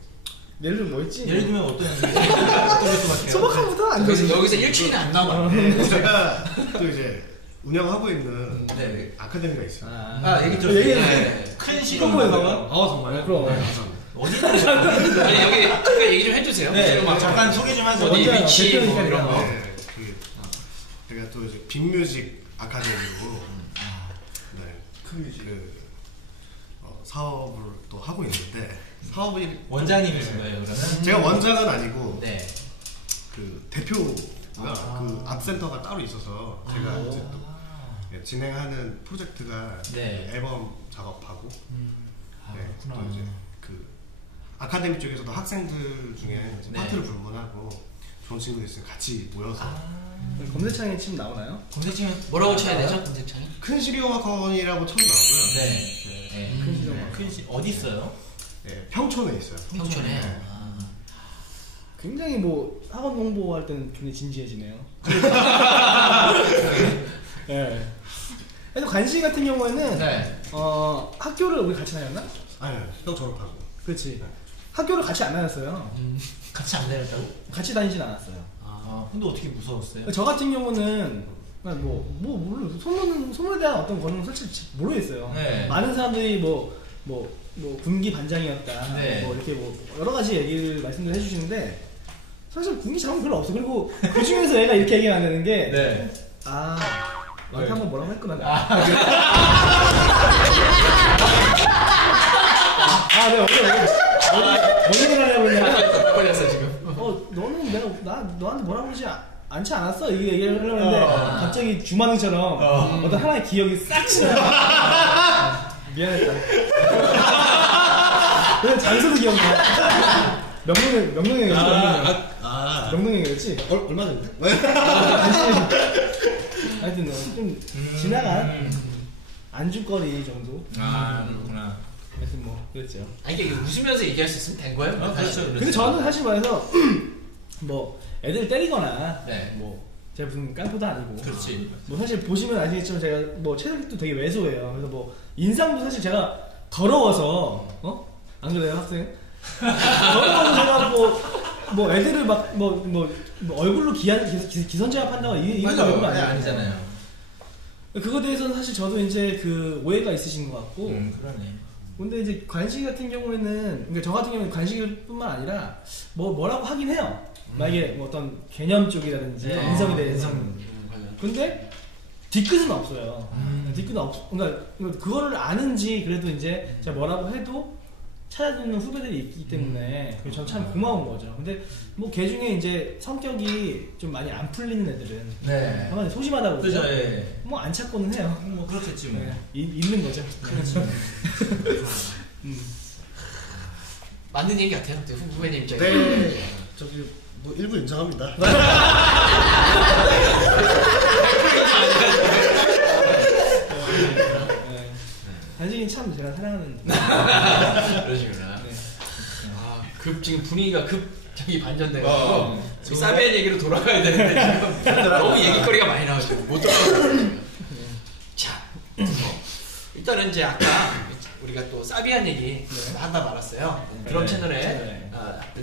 예를 들면 뭐 있지? 예를 들면 어떤 게 소박해요? 소박한부터 안 되지. 여기서 일주일이 안 남아. 제가 또 이제 운영하고 있는 네. 아카데미가 있어요. 얘기 들었어요. 얘기해. 큰 실용학원? 정말요? 그럼. 어디 아니 여기 잠깐 얘기 좀 해주세요. 네, 잠깐 소개 좀 하세요. 어디 먼저 위치 뭐 대표니까 이런 거. 네, 제가 또 이제 빅뮤직 아카데미로 사업을 또 하고 있는데 사업이 원장님이신 거예요, 그러면? 제가 원장은 아니고 네. 그 대표가 그 아트센터가 따로 있어서 제가 이제 또 진행하는 프로젝트가 네. 앨범 작업하고 또 그렇구나. 이제 그 아카데미 쪽에서도 학생들 중에 이제 네. 파트를 불문하고 좋은 친구들 있으면 같이 모여서 검색창에 치면 나오나요? 검색창에 뭐라고 쳐야 되죠? 검색창에? 큰 실용학원이라고 쳐도 나오고요. 네. 어디 있어요? 네, 평촌에 있어요. 평촌에. 네. 굉장히 뭐 학원 홍보할 때는 굉장히 진지해지네요. 네. 그래서 관시 같은 경우에는 네. 학교를 우리 같이 다녔나? 아니요, 형 졸업하고. 그렇지. 학교를 같이 안 다녔어요. 같이 안 다녔다고? 같이 다니진 않았어요. 근데 어떻게 무서웠어요? 저 같은 경우는 소문에 대한 어떤 거는 솔직히 모르겠어요. 네. 많은 사람들이 군기 반장이었다. 네. 이렇게 여러 가지 얘기를 말씀을 해주시는데 사실 군기 자랑 별로 없어. 그리고 그 중에서 얘가 이렇게 얘기가 안 되는 게 네. 너한테 한번 뭐라고 했구나. 뭔 얘기를 하려고 했냐면 걸렸어 지금. 너는 너한테 뭐라고 그러지 않지 않았어? 이게 얘기를 하려고 했는데 갑자기 주마등처럼 어떤 하나의 기억이 싹 지나가. 미안했다. 그냥 장소도 기억나. 명동형이었지. 명동형이었지. 얼마 전인데? 하여튼 좀 지나간 안주거리 정도. 그렇구나. 하여튼 그랬죠. 이게 웃으면서 얘기할 수 있으면 된 거예요? 그렇죠. 근데 저는 사실 말해서 애들 때리거나 네. 제가 무슨 깡패도 아니고 그렇지. 사실 보시면 아시겠지만 제가 체력도 되게 왜소해요. 그래서 인상도 사실 제가 더러워서 안 그래요 학생? 더러워서 제가 애들을 얼굴로 기선제압한다고 이건 얼굴 아니잖아요. 그거에 대해서는 사실 저도 이제 그 오해가 있으신 것 같고. 그러네. 근데 이제 관식 같은 경우에는, 그러니까 저 같은 경우는 관식뿐만 아니라 뭐라고 하긴 해요. 만약에 어떤 개념 쪽이라든지 인성에 대해서. 근데 뒤끝은 없어요. 뒤끝은 그러니까 그거를 아는지 그래도 이제 제가 뭐라고 해도 찾아주는 후배들이 있기 때문에 저는 참 고마운 거죠. 근데 걔 중에 이제 성격이 좀 많이 안 풀리는 애들은 네. 한번 소심하다고 그죠. 안 찾고는 해요. 그렇겠지 네. 있는 거죠. 그렇죠. 맞는 얘기 같아요. 후배님 입장에서. 네. 뭐 일부 인정합니다. 관식이 참 제가 사랑하는. 그러시구나. 네. 급 지금 분위기가 저기 반전돼가지고 사비안 얘기로 돌아가야 되는데 지금 너무 얘기거리가 많이 나와가지고 못 돌아가요. 자, 일단은 이제 아까 우리가 또 사비안 얘기 하다 말았어요. 드럼 채널에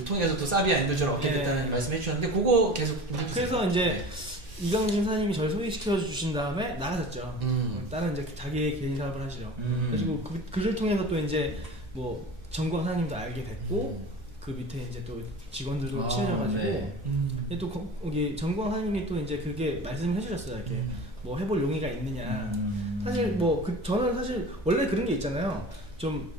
통해서 또 사비안 엔도저를 얻게 됐다는 말씀해 주셨는데 그거 계속 그래서 이제 이강진 사님이 저를 소개시켜 주신 다음에 나가셨죠. 다른 이제 자기의 개인 사업을 하시죠. 그리고 그를 통해서 또 이제 뭐 정광 사님도 알게 됐고 그 밑에 이제 또 직원들도 친해져가지고 네. 또 거기 정광 사님이 또 이제 그게 말씀해 주셨어요. 이렇게 뭐 해볼 용의가 있느냐. 사실 뭐 저는 사실 원래 그런 게 있잖아요. 좀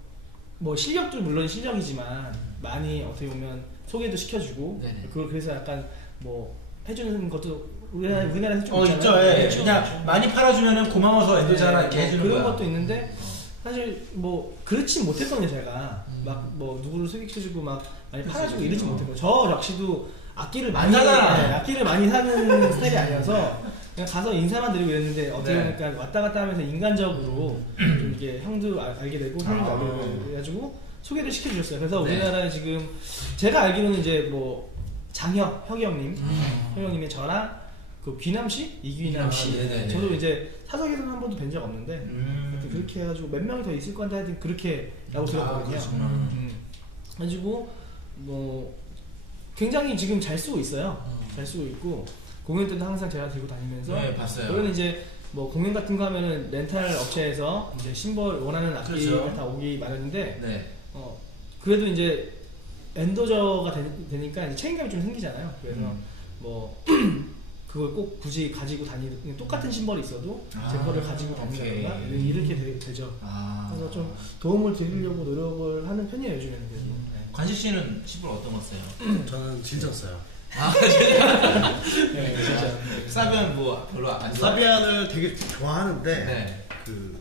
뭐 실력도 물론 실력이지만 많이 어떻게 보면 소개도 시켜주고 그걸 그래서 약간 뭐 해주는 것도 우리나라에서 좀 있죠. 예. 그냥 많이 팔아주면은 고마워서 엔도저 하나 이렇게 해주는 그런 거야. 것도 있는데 사실 뭐 그렇진 못했거든요. 제가 막 뭐 누구를 소개시켜주고 막 많이 팔아주고 이러지 못했고 저 역시도 악기를 많이 사는 스타일이 아니어서 그냥 가서 인사만 드리고 이랬는데 어떻게 보니까 왔다 갔다 하면서 인간적으로 좀 이게 형도 알게 되고 형도 알게 되고 그래가지고 소개를 시켜주셨어요. 그래서 우리나라에 지금 제가 알기로는 이제 뭐 혁이 형님의 저랑 그 귀남씨? 이귀남 씨. 저도 이제 사석에서는 한 번도 뵌 적 없는데 그렇게 해가지고 몇 명이 더 있을 건데 하여튼 그렇게 라고 들었거든요. 그래가지고 뭐 굉장히 지금 잘 쓰고 있어요. 잘 쓰고 있고 공연 때도 항상 제가 들고 다니면서 봤어요. 그러면 이제 뭐 공연 같은 거 하면은 렌탈 업체에서 이제 심벌 원하는 악기가 다 오기 마련인데 그래도 이제 엔도저가 되니까 이제 책임감이 좀 생기잖아요. 그래서 뭐 그걸 꼭 굳이 가지고 다니는 똑같은 심벌이 있어도 제 거를 가지고 다니는가 이렇게 되죠. 그래서 좀 도움을 드리려고 노력을 하는 편이에요 요즘에는. 그래서. 관식 씨는 심벌 어떤 거 써요? 저는 진짜 써요. 네, 진짜. 사비안 뭐 별로 안 좋아? 사비안을 되게 좋아하는데 그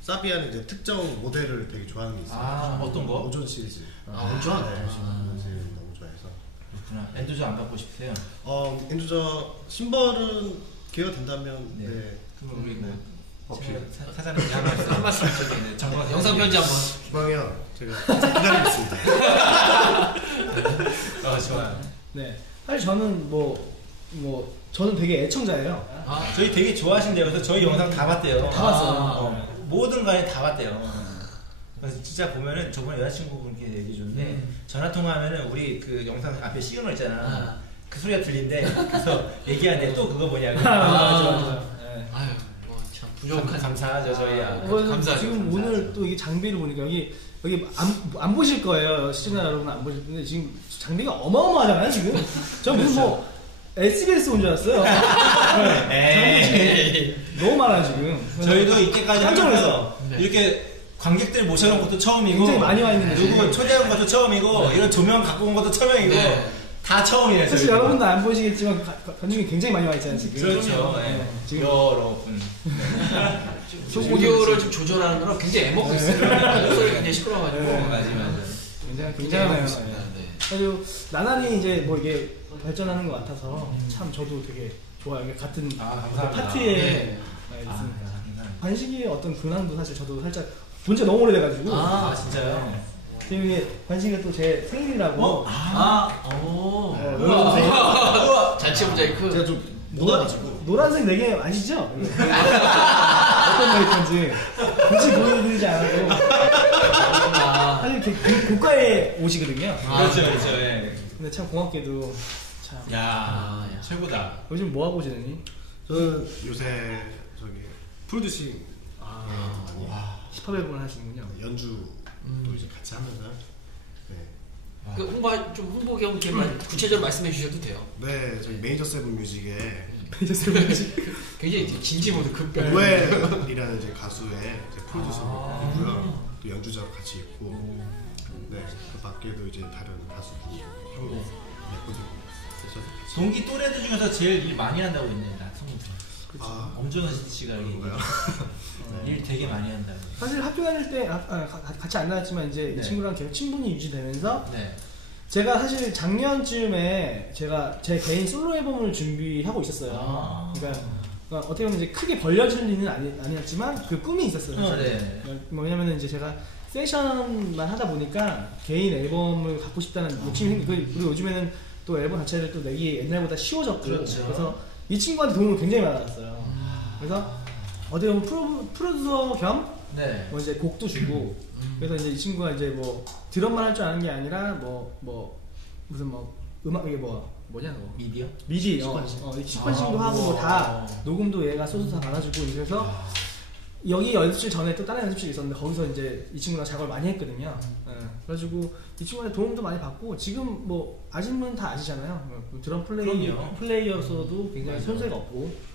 사비안 이제 특정 모델을 되게 좋아하는 게 있어요. 어떤 거? 오존 시리즈. 오존? 오존 시리즈 너무 좋아해서. 그렇구나. 엔도저 안 받고 싶으세요? 엔도저 심벌은 기회가 된다면 그럼 우리 사장님이 한 말씀 정말 영상 편지 한번. 주방이요. 제가 기다리고 있습니다. 좋아요. 네. 사실 저는 저는 되게 애청자예요. 저희 되게 좋아하신대요. 그래서 저희 영상 다 봤대요. 다 봤어요. 모든 간에 다 봤대요. 그래서 진짜 보면은 저번에 여자친구분께 얘기해 줬는데 전화 통화하면은 우리 그 영상 앞에 시그널 있잖아. 그 소리가 들린대. 그래서 얘기하는데 또 그거 뭐냐고. 맞아. 아유, 참 부족한 감사하죠 저희야. 감사하죠. 지금 오늘 또 이게 장비를 보니까 여기 안 보실 거예요. 시청자 여러분 안 보실 텐데 지금 장비가 어마어마하잖아요 지금. 저 무슨 뭐 SBS 온 줄 알았어요. 장비 너무 많아 지금. 저희도 이때까지 하면서 이렇게 관객들 모셔놓은 것도 처음이고 굉장히 많이 와 있는데 누구 초대한 것도 처음이고 이런 조명 갖고 온 것도 처음이고 다 처음이에요. 사실 여러분도 안 보시겠지만 관중이 굉장히 많이 와 있잖아요 지금. 그렇죠. 지금 여러분 오디오를 좀 조절하는 거랑 굉장히 애먹고 있어요. 소리 굉장히 시끄러워가지고. 맞아요. 굉장하네요. 그리고 나날이 이제 뭐 이게 발전하는 것 같아서 참 저도 되게 좋아요. 같은 파티에 있으니까. 관식이의 어떤 근황도 사실 저도 살짝 본 지 너무 오래돼가지고. 진짜요? 지금 관식이가 또 제 생일이라고. 자체 모자이크. 제가 좀 노란색 4개 아시죠? 어떤 메이커인지 굳이 보여드리지 않아도 사실 되게 고가의 옷이거든요. 그렇죠. 근데 참 고맙게도 참. 최고다. 요즘 뭐 하고 지내니? 저는 요새 프로듀싱 힙합 앨범을 하시는군요. 연주도 이제 같이 하면서 그 홍보 겸 이렇게 구체적으로 말씀해 주셔도 돼요. 네, 저희 메이저 세븐 뮤직에 굉장히 길지 못해 급별. 우엘이라는 이제 가수의 이제 프로듀서이고요. 또 연주자로 같이 있고, 그 밖에도 이제 다른 가수분이 형도 예쁘죠. 동기 또래들 중에서 제일 일 많이 한다고 했네, 성우들. 엄정한 씨가 일 되게 많이 한다고. 사실 학교 다닐 때 같이 안 나왔지만 이제 이 친구랑 계속 친분이 유지되면서 제가 사실 작년쯤에 제가 제 개인 솔로 앨범을 준비하고 있었어요. 그러니까 어떻게 보면 이제 크게 벌려질 리는 아니었지만 그 꿈이 있었어요. 네. 왜냐면 이제 제가 세션만 하다 보니까 개인 앨범을 갖고 싶다는 욕심이 생기고, 그리고 요즘에는 또 앨범 자체를 또 내기 옛날보다 쉬워졌고, 그렇죠. 그래서 이 친구한테 도움을 굉장히 많이 받았어요. 그래서 어떻게 보면 프로듀서 겸 뭐 이제 곡도 주고, 그래서 이제 이 친구가 이제 뭐 드럼만 할 줄 아는 게 아니라 무슨 음악 이게 뭐냐 그거 미디 시퀀싱도 하고 뭐 다 녹음도 얘가 소스 다 받아주고, 그래서 여기 연습실 전에 또 다른 연습실이 있었는데 거기서 이제 이 친구랑 작업을 많이 했거든요. 그래가지고 이 친구한테 도움도 많이 받고, 지금 뭐 아시는 분 다 아시잖아요. 드럼 플레이어로서도 굉장히 손색이 없고.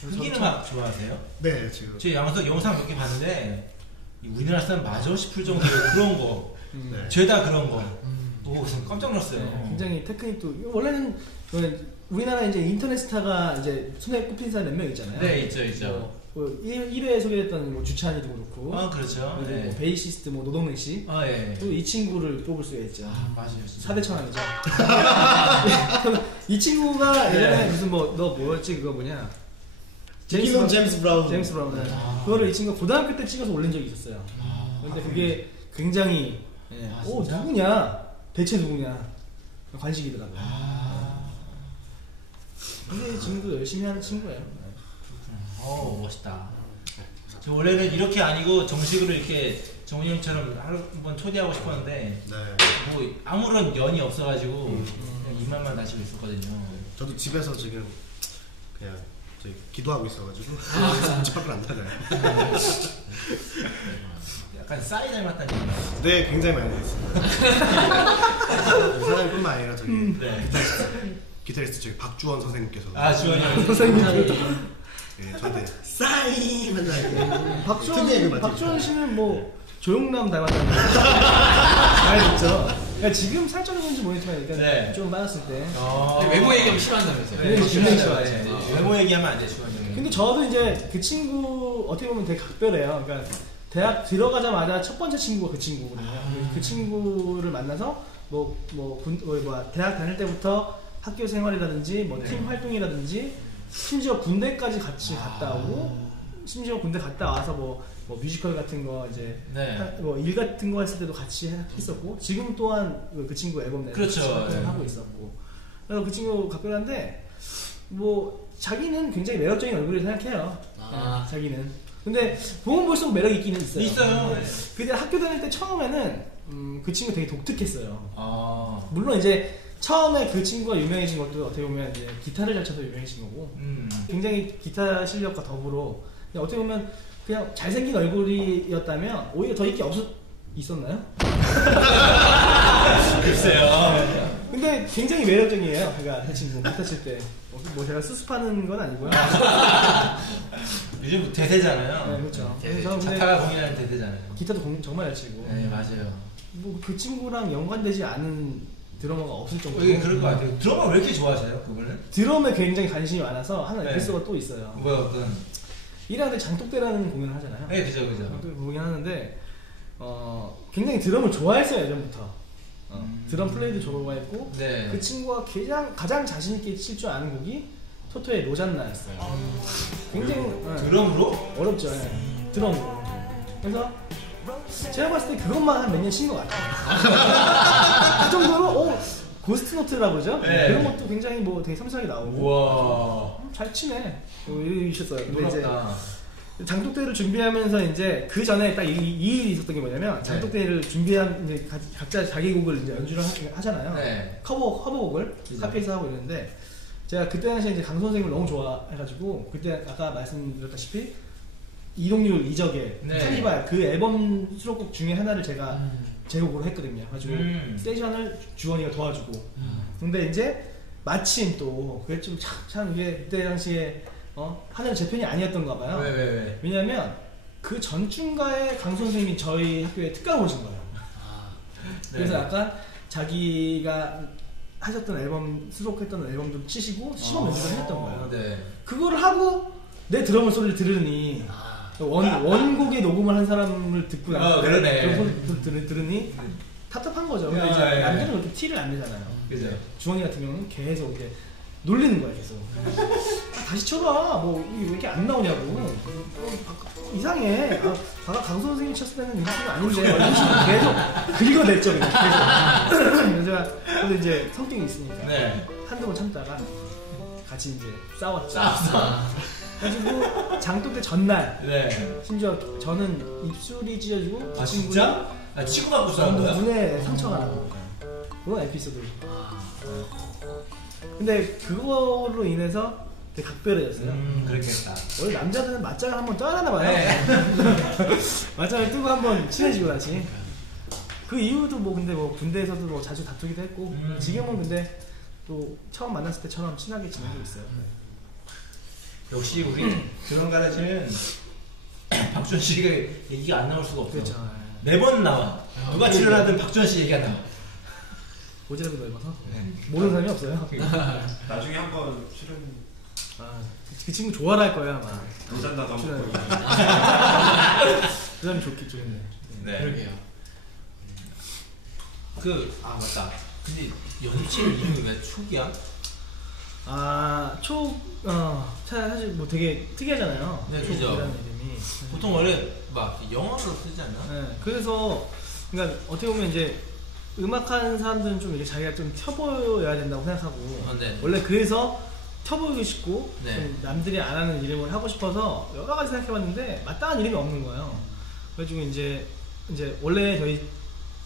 흑인 음악 좋아하세요? 네, 지금 제 영상 몇 개 봤는데 우리나라 사람 맞아 싶을 정도의 그런 거, 죄다 그런 거. 오, 깜짝 놀랐어요. 굉장히 테크닉도 원래는 우리나라 이제 인터넷 스타가 이제 손에 꼽힌 사람 몇 명 있잖아요. 네, 있죠. 1회에 소개했던 뭐 주찬이도 그렇고, 그렇죠. 그리고 뭐 베이시스트 뭐 노동래 씨, 또 이 친구를 뽑을 수가 있죠. 맞아요. 4대 천왕이죠. 이 친구가 예전에 무슨 너 뭐였지 그거 뭐냐? 제임스 브라운. 그거를 이 친구가 고등학교 때 찍어서 올린 적이 있었어요. 근데 그게 굉장히 누구냐? 대체 누구냐? 관식이더라고요. 근데 지금도 열심히 하는 친구예요. 멋있다. 저 원래는 이렇게 아니고 정식으로 이렇게 정훈이 형처럼 한번 초대하고 싶었는데 뭐 아무런 연이 없어가지고 그냥 입만만 다시고 있었거든요. 저도 집에서 지금 그냥 기도하고 있어가지고 집 밖을 안 나가요. 약간 싸이 닮았다는 얘기인가요? 네, 굉장히 많이 됐습니다. 사장님뿐만 아니라 저기 기타리스트 저기 박주원 선생님께서 주원이 형 선생님 저한테 싸이 맨날 박주원 씨는 뭐 조용남 닮았다는 말 있죠. 그러니까 지금 살쪄는 건지 모르겠지만 그러니까 좀 빠졌을 때 외모 얘기하면 싫어한다면서요? 굉장히 싫어하죠. 외모 얘기하면 안 돼, 주원이 형이. 근데 저도 이제 그 친구 어떻게 보면 되게 각별해요. 그러니까 대학 들어가자마자 첫 번째 친구가 그 친구거든요. 그 친구를 만나서 대학 다닐 때부터 학교 생활이라든지 팀 활동이라든지 심지어 군대까지 같이 갔다 오고, 심지어 군대 갔다 와서 뭐 뮤지컬 같은 거 이제 일 같은 거 했을 때도 같이 했었고, 지금 또한 그 친구 앨범 내서 하고 있었고, 그래서 그 친구 각별한데 뭐 자기는 굉장히 매력적인 얼굴을 생각해요. 자기는. 근데 보면 볼수록 매력 있기는 있어요. 근데 학교 다닐 때 처음에는 그 친구 되게 독특했어요. 물론 이제 처음에 그 친구가 유명해진 것도 어떻게 보면 이제 기타를 잘 쳐서 유명해진 거고, 굉장히 기타 실력과 더불어 어떻게 보면 그냥 잘생긴 얼굴이었다면 오히려 더 인기 있었나요? 글쎄요. 근데 굉장히 매력적이에요. 그러니까 그 친구 기타 칠 때 뭐 제가 수습하는 건 아니고요. 요즘 대세잖아요. 네, 그렇죠. 자타가 공연하는 대세잖아요. 기타도 정말 잘 치고. 네, 맞아요. 뭐 그 친구랑 연관되지 않은 드러머가 없을 정도로. 그럴 것 같아요. 드러머 왜 이렇게 좋아하세요, 그분은? 드럼에 굉장히 관심이 많아서 하는 에피소드가 또 있어요. 뭐야, 어떤? 1학년 때 장독대라는 공연을 하잖아요. 네, 그죠. 장독대 공연하는데 굉장히 드럼을 좋아했어요, 예전부터. 드럼 플레이도 좋아했고, 그 친구가 가장 자신 있게 칠 줄 아는 곡이 토토의 로잔나였어요. 굉장히 드럼으로? 어렵죠. 드럼으로. 그래서 제가 봤을 때 그것만 한 몇 년 친 것 같아요. 그 정도로 고스트노트라고 그러죠? 그런 것도 굉장히 뭐 되게 섬세하게 나오고. 우와, 잘 치네. 이러셨어요. 근데 놀랍다. 이제 장독대를 준비하면서 이제 그 전에 딱 이 일이 있었던 게 뭐냐면, 장독대를 준비한 이제 각자 자기 곡을 이제 연주를 하잖아요. 커버곡을 카피해서 하고 있는데, 제가 그때 당시에 이제 강 선생님을 너무 좋아해가지고, 그때 아까 말씀드렸다시피 이동률 이적의 카니발 그 앨범 수록곡 중에 하나를 제가 제곡으로 했거든요. 그래가지고 세션을 주원이가 도와주고. 근데 이제 마침 또 그게 참 이게 그때 당시에 하늘의 제 편이 아니었던가 봐요. 왜? 왜냐면 그 전중가에 강 선생님이 저희 학교에 특강을 오신 거예요. 그래서 약간 자기가 하셨던 앨범, 수록했던 앨범도 치시고 시범 연주를 했던 거예요. 그거를 하고 내 드럼 소리를 들으니, 원곡의 녹음을 한 사람을 듣고 나서 그런 소리를 들으니 답답한 거죠. 근데 이제 남들은 그렇게 티를 안 내잖아요. 그죠. 주원이 같은 경우는 계속 이렇게 놀리는 거야 계속. 다시 쳐봐. 뭐 왜 이렇게 안 나오냐고. 이상해. 강소 선생님 쳤을 때는 이 느낌이 아닌데 이런 식으로 계속 긁어냈죠. 계속. 그래서 근데 이제 성격이 있으니까 네. 한두 번 참다가 같이 이제 싸웠죠. 그래가지고 장독 때 전날 네. 심지어 저는 입술이 찢어지고 아 진짜? 아 치고 갖고 싸운 거야? 눈에 상처가 나고 그런 에피소드. 근데 그거로 인해서 되게 각별해졌어요. 그렇겠다. 원래 남자들은 맞짱을 한번 떠야 봐요. 네. 맞짱을 뜨고 한번 친해지고 다시. 그 이후도 뭐 근데 뭐 군대에서도 뭐 자주 다투기도 했고 지금은 근데 또 처음 만났을 때처럼 친하게 지내고 있어요. 역시 우리 드럼 가라지는 박주원 씨가 얘기가 안 나올 수가 없어. 그렇죠. 매번 나와. 누가 출연하든 박주원 씨 얘기가 나와. 오지랖이 넓어서 모르는 사람이 없어요. 나중에 한번 출연. 그 친구 좋아할 를 거야 아마. 노잔다도 한번 보고. 그 사람이 좋겠네. 네. 그러게요. 맞다. 근데 연습실 이름이 왜 촉이야? 사실 뭐 되게 특이하잖아요. 네, 촉이라는 이름이. 보통 원래 막 영어로 쓰지 않나? 네, 그래서 그러니까 어떻게 보면 이제 음악하는 사람들은 좀 이렇게 자기가 좀 튀어보여야 된다고 생각하고 네. 원래 그래서 튀어보이고 싶고 네. 좀 남들이 안 하는 이름을 하고 싶어서 여러 가지 생각해봤는데 마땅한 이름이 없는 거예요. 그래가지고 이제 원래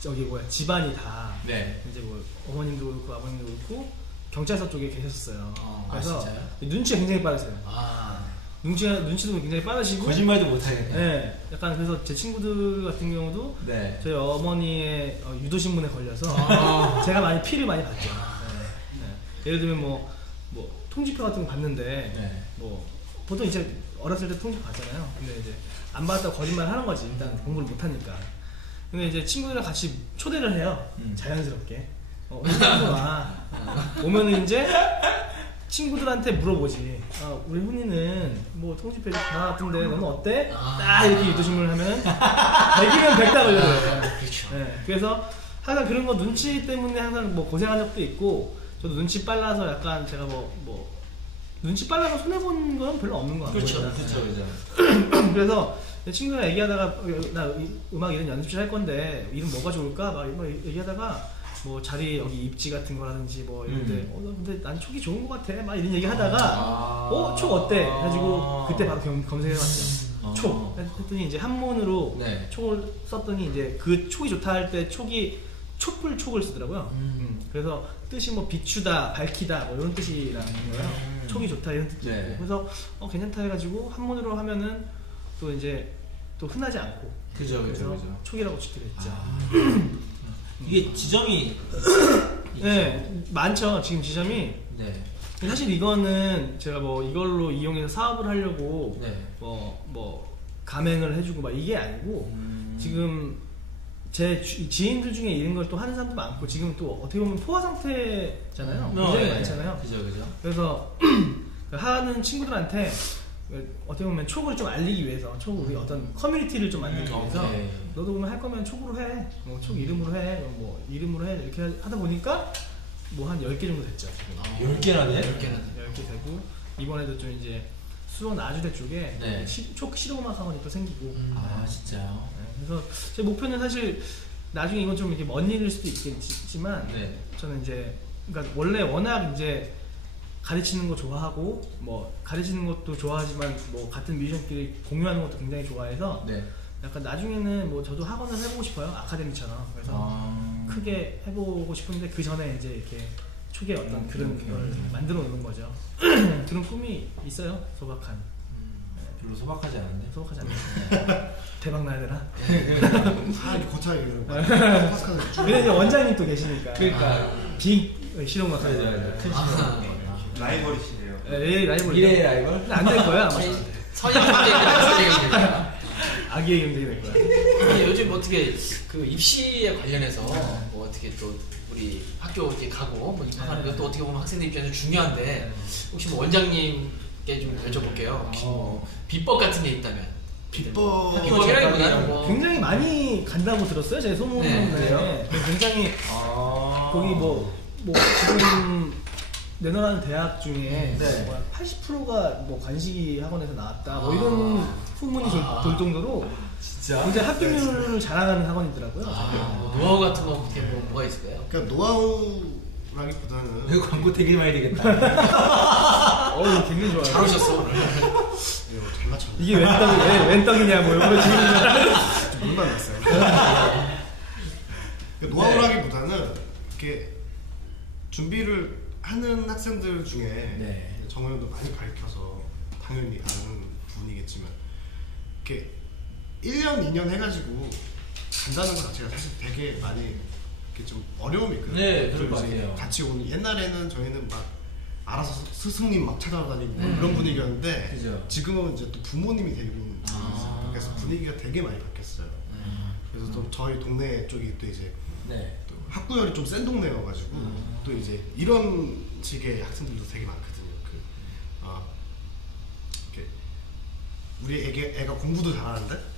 저기 집안이 다 네. 이제 뭐 어머님도 그렇고 아버님도 그렇고 경찰서 쪽에 계셨었어요. 그래서 진짜요? 눈치가 굉장히 빠르세요. 눈치도 굉장히 빠르시고 거짓말도 못하겠네. 네, 약간 그래서 제 친구들 같은 경우도 네. 저희 어머니의 유도신문에 걸려서 제가 많이 피를 많이 봤죠. 네. 예를 들면 뭐 통지표 같은 거 봤는데 네. 뭐 보통 이제 어렸을 때 통지표 봤잖아요. 근데 이제 안 받았다고 거짓말 하는 거지. 일단 공부를 못 하니까. 근데 이제 친구들이랑 같이 초대를 해요. 자연스럽게. 언제 와. 오면은 이제 친구들한테 물어보지. 우리 훈이는 뭐 통지표 받았던데 너는 어때? 딱 이렇게 유도신문을 하면 100이면 100다 걸려요. 그렇죠. 네, 그래서 항상 그런 거 눈치 때문에 항상 뭐 고생한 적도 있고 저도 눈치 빨라서 약간 제가 뭐 눈치 빨라서 손해본 건 별로 없는 것 같아요. 그렇죠. 그래서 내 친구랑 얘기하다가 나 음악 이런 연습실 할 건데 이름 뭐가 좋을까? 막 얘기하다가 뭐 자리 여기 입지 같은 거라든지 뭐 이런데 근데 난 촉이 좋은 것 같아 막 이런 얘기 하다가 촉 어때? 해가지고 그때 바로 검색해봤죠. 촉 했더니 이제 한문으로 네. 촉을 썼더니 이제 그 촉이 좋다 할 때 촉이 촛불 촉을 쓰더라고요. 그래서 뜻이 뭐 비추다, 밝히다 뭐 이런 뜻이라는 거예요. 촉이 좋다 이런 뜻도 있고. 네. 그래서 괜찮다 해가지고 한문으로 하면은 또 이제 또 흔하지 않고. 그죠. 촉이라고 짓기로 했죠. 이게 지점이 네, 많죠. 지금 지점이. 네. 사실 이거는 제가 뭐 이걸로 이용해서 사업을 하려고 네. 뭐 가맹을 해주고 막 이게 아니고 지금 제 지인들 중에 이런 걸 또 하는 사람도 많고 지금 또 어떻게 보면 포화 상태잖아요. 굉장히 많잖아요. 그죠. 그래서 하는 친구들한테 어떻게 보면 촉을 좀 알리기 위해서 우리 어떤 커뮤니티를 좀 만들기 위해서 너도 그러면 할 거면 촉으로 해, 뭐 촉 이름으로 해, 뭐 이름으로 해 이렇게 하다 보니까 뭐 한 10개 정도 됐죠. 10개나 돼? 10개 되고 이번에도 좀 이제 수원 아주대 쪽에 네. 촉 실용음악 학원이 또 생기고. 진짜요? 네, 그래서 제 목표는 사실 나중에 이건 좀 이렇게 먼 일일 수도 있겠지만 네. 저는 이제 그러니까 원래 워낙 이제 가르치는 거 좋아하고 뭐 가르치는 것도 좋아하지만 뭐 같은 뮤지션끼리 공유하는 것도 굉장히 좋아해서 네. 약간 나중에는 뭐 저도 학원을 해보고 싶어요. 아카데미처럼. 그래서 크게 해보고 싶은데 그 전에 이제 이렇게 촉의 어떤 그런 걸 만들어 놓는 거죠. 그런 꿈이 있어요. 소박한. 별로 소박하지 않은데? 소박하지 않나요? 대박 나야 되나? 고차이 이런 거. 근데 이제 원장님 또 계시니까. 그러니까 빅 실용음악 큰 실용음악. 라이벌이시네요. 라이벌. 미래의 라이벌? 안 될 거야 아마. 서양 경쟁이 아기의 경쟁이 될 거야. 요즘 어떻게 그 입시에 관련해서 뭐 어떻게 또 우리 학교 이렇게 가고 뭐 입학하는 것도 어떻게 보면 학생들 입장에서 중요한데 혹시 뭐 원장님께 좀 여쭤볼게요. 혹시 뭐 비법 같은 게 있다면 비법 굉장히 많이 간다고 들었어요. 제 소문에 굉장히 거기 뭐 지금 내노라는 대학 중에 80%가 뭐 관식이 학원에서 나왔다 뭐 이런 소문이 돌 정도로 진짜 굉장히 학교를 자랑하는 학원이더라고요. 노하우 같은 거 어떻게 뭐가 있을까요? 그러니까 노하우라기보다는 이거 광고 되게 많이 되겠다. 굉장히 좋아요. 잘 오셨어. 잘 맞췄네. 이게 웬 떡이냐 뭐 이런 거 지금 못 만났어요. 노하우라기보다는 이렇게 준비를 하는 학생들 중에 정호연도 많이 가르쳐서 당연히 아는 부분이겠지만 이렇게 1년, 2년 해가지고 간다는 것 자체가 사실 되게 많이 이렇게 좀 어려움이 있거든요. 네, 그럴 것 같아요. 같이 오는 옛날에는 저희는 막 알아서 스승님 막 찾아다니고 그런 분위기였는데 그죠. 지금은 이제 또 부모님이 데리고 오는 분위기 있어요. 그래서 분위기가 되게 많이 바뀌었어요. 그래서 또 저희 동네 쪽이 또 이제 또 학구열이 좀 센 동네여가지고 또 이제 이런 식의 학생들도 되게 많거든요. 이렇게 우리 애가 공부도 잘하는데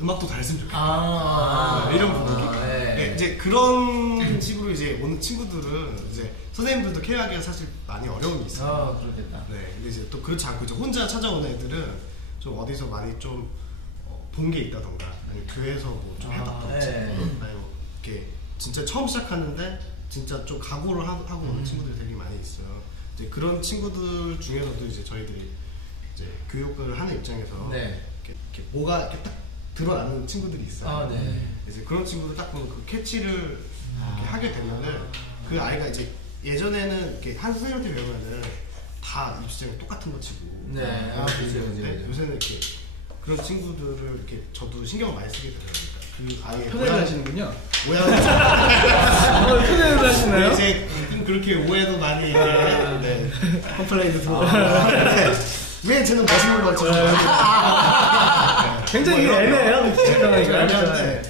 음악도 잘했으면 좋겠다. 이런 분위기. 이제 그런 식으로 이제 오는 친구들은 이제 선생님들도 케어하기가 사실 많이 어려움이 있어요. 그렇겠다. 근데 이제 또 그렇지 않고 이제 혼자 찾아오는 애들은 좀 어디서 많이 좀 본 게 있다던가 아니면 교회에서 뭐 좀 해봤던지 아니면 뭐 이렇게 진짜 처음 시작하는데 진짜 좀 각오를 하고 오는 친구들이 되게 많이 있어요. 이제 그런 친구들 중에서도 이제 저희들이 이제 교육을 하는 입장에서 이렇게 뭐가 이렇게 딱 드러나는 친구들이 있어요. 이제 그런 친구들 딱 보면 그 캐치를 이렇게 하게 되면은 그 아이가 이제 예전에는 이렇게 한 선생님한테 배우면은 다 입시장에 똑같은 거 치고 근데 요새는 이렇게 그런 친구들을 이렇게 저도 신경을 많이 쓰게 되니까 그 아이의 편애를 하시는군요. 오해하는 편애를 하시나요? 이제 그렇게 오해도 많이 컴플레인도 들어오고 왜 쟤는 멋있는 걸 치는 굉장히 애매해요. 애매한데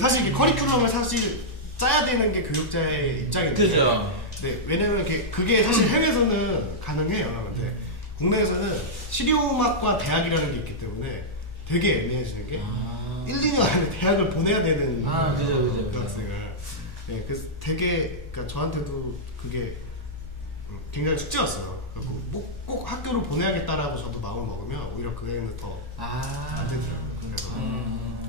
사실 이게 커리큘럼을 사실 짜야 되는 게 교육자의 입장인데 그죠. 왜냐면 그게 사실 해외에서는 가능해요. 근데 국내에서는 실용음악과 대학이라는 게 있기 때문에 되게 애매해지는 게 1, 2년 안에 대학을 보내야 되는 그죠. 그 학생을. 그래서 되게 그러니까 저한테도 그게 굉장히 숙제였어요. 그리고 뭐 꼭 학교를 보내야겠다라고 저도 마음을 먹으면 오히려 그 애는 더 안 되더라고요. 그래서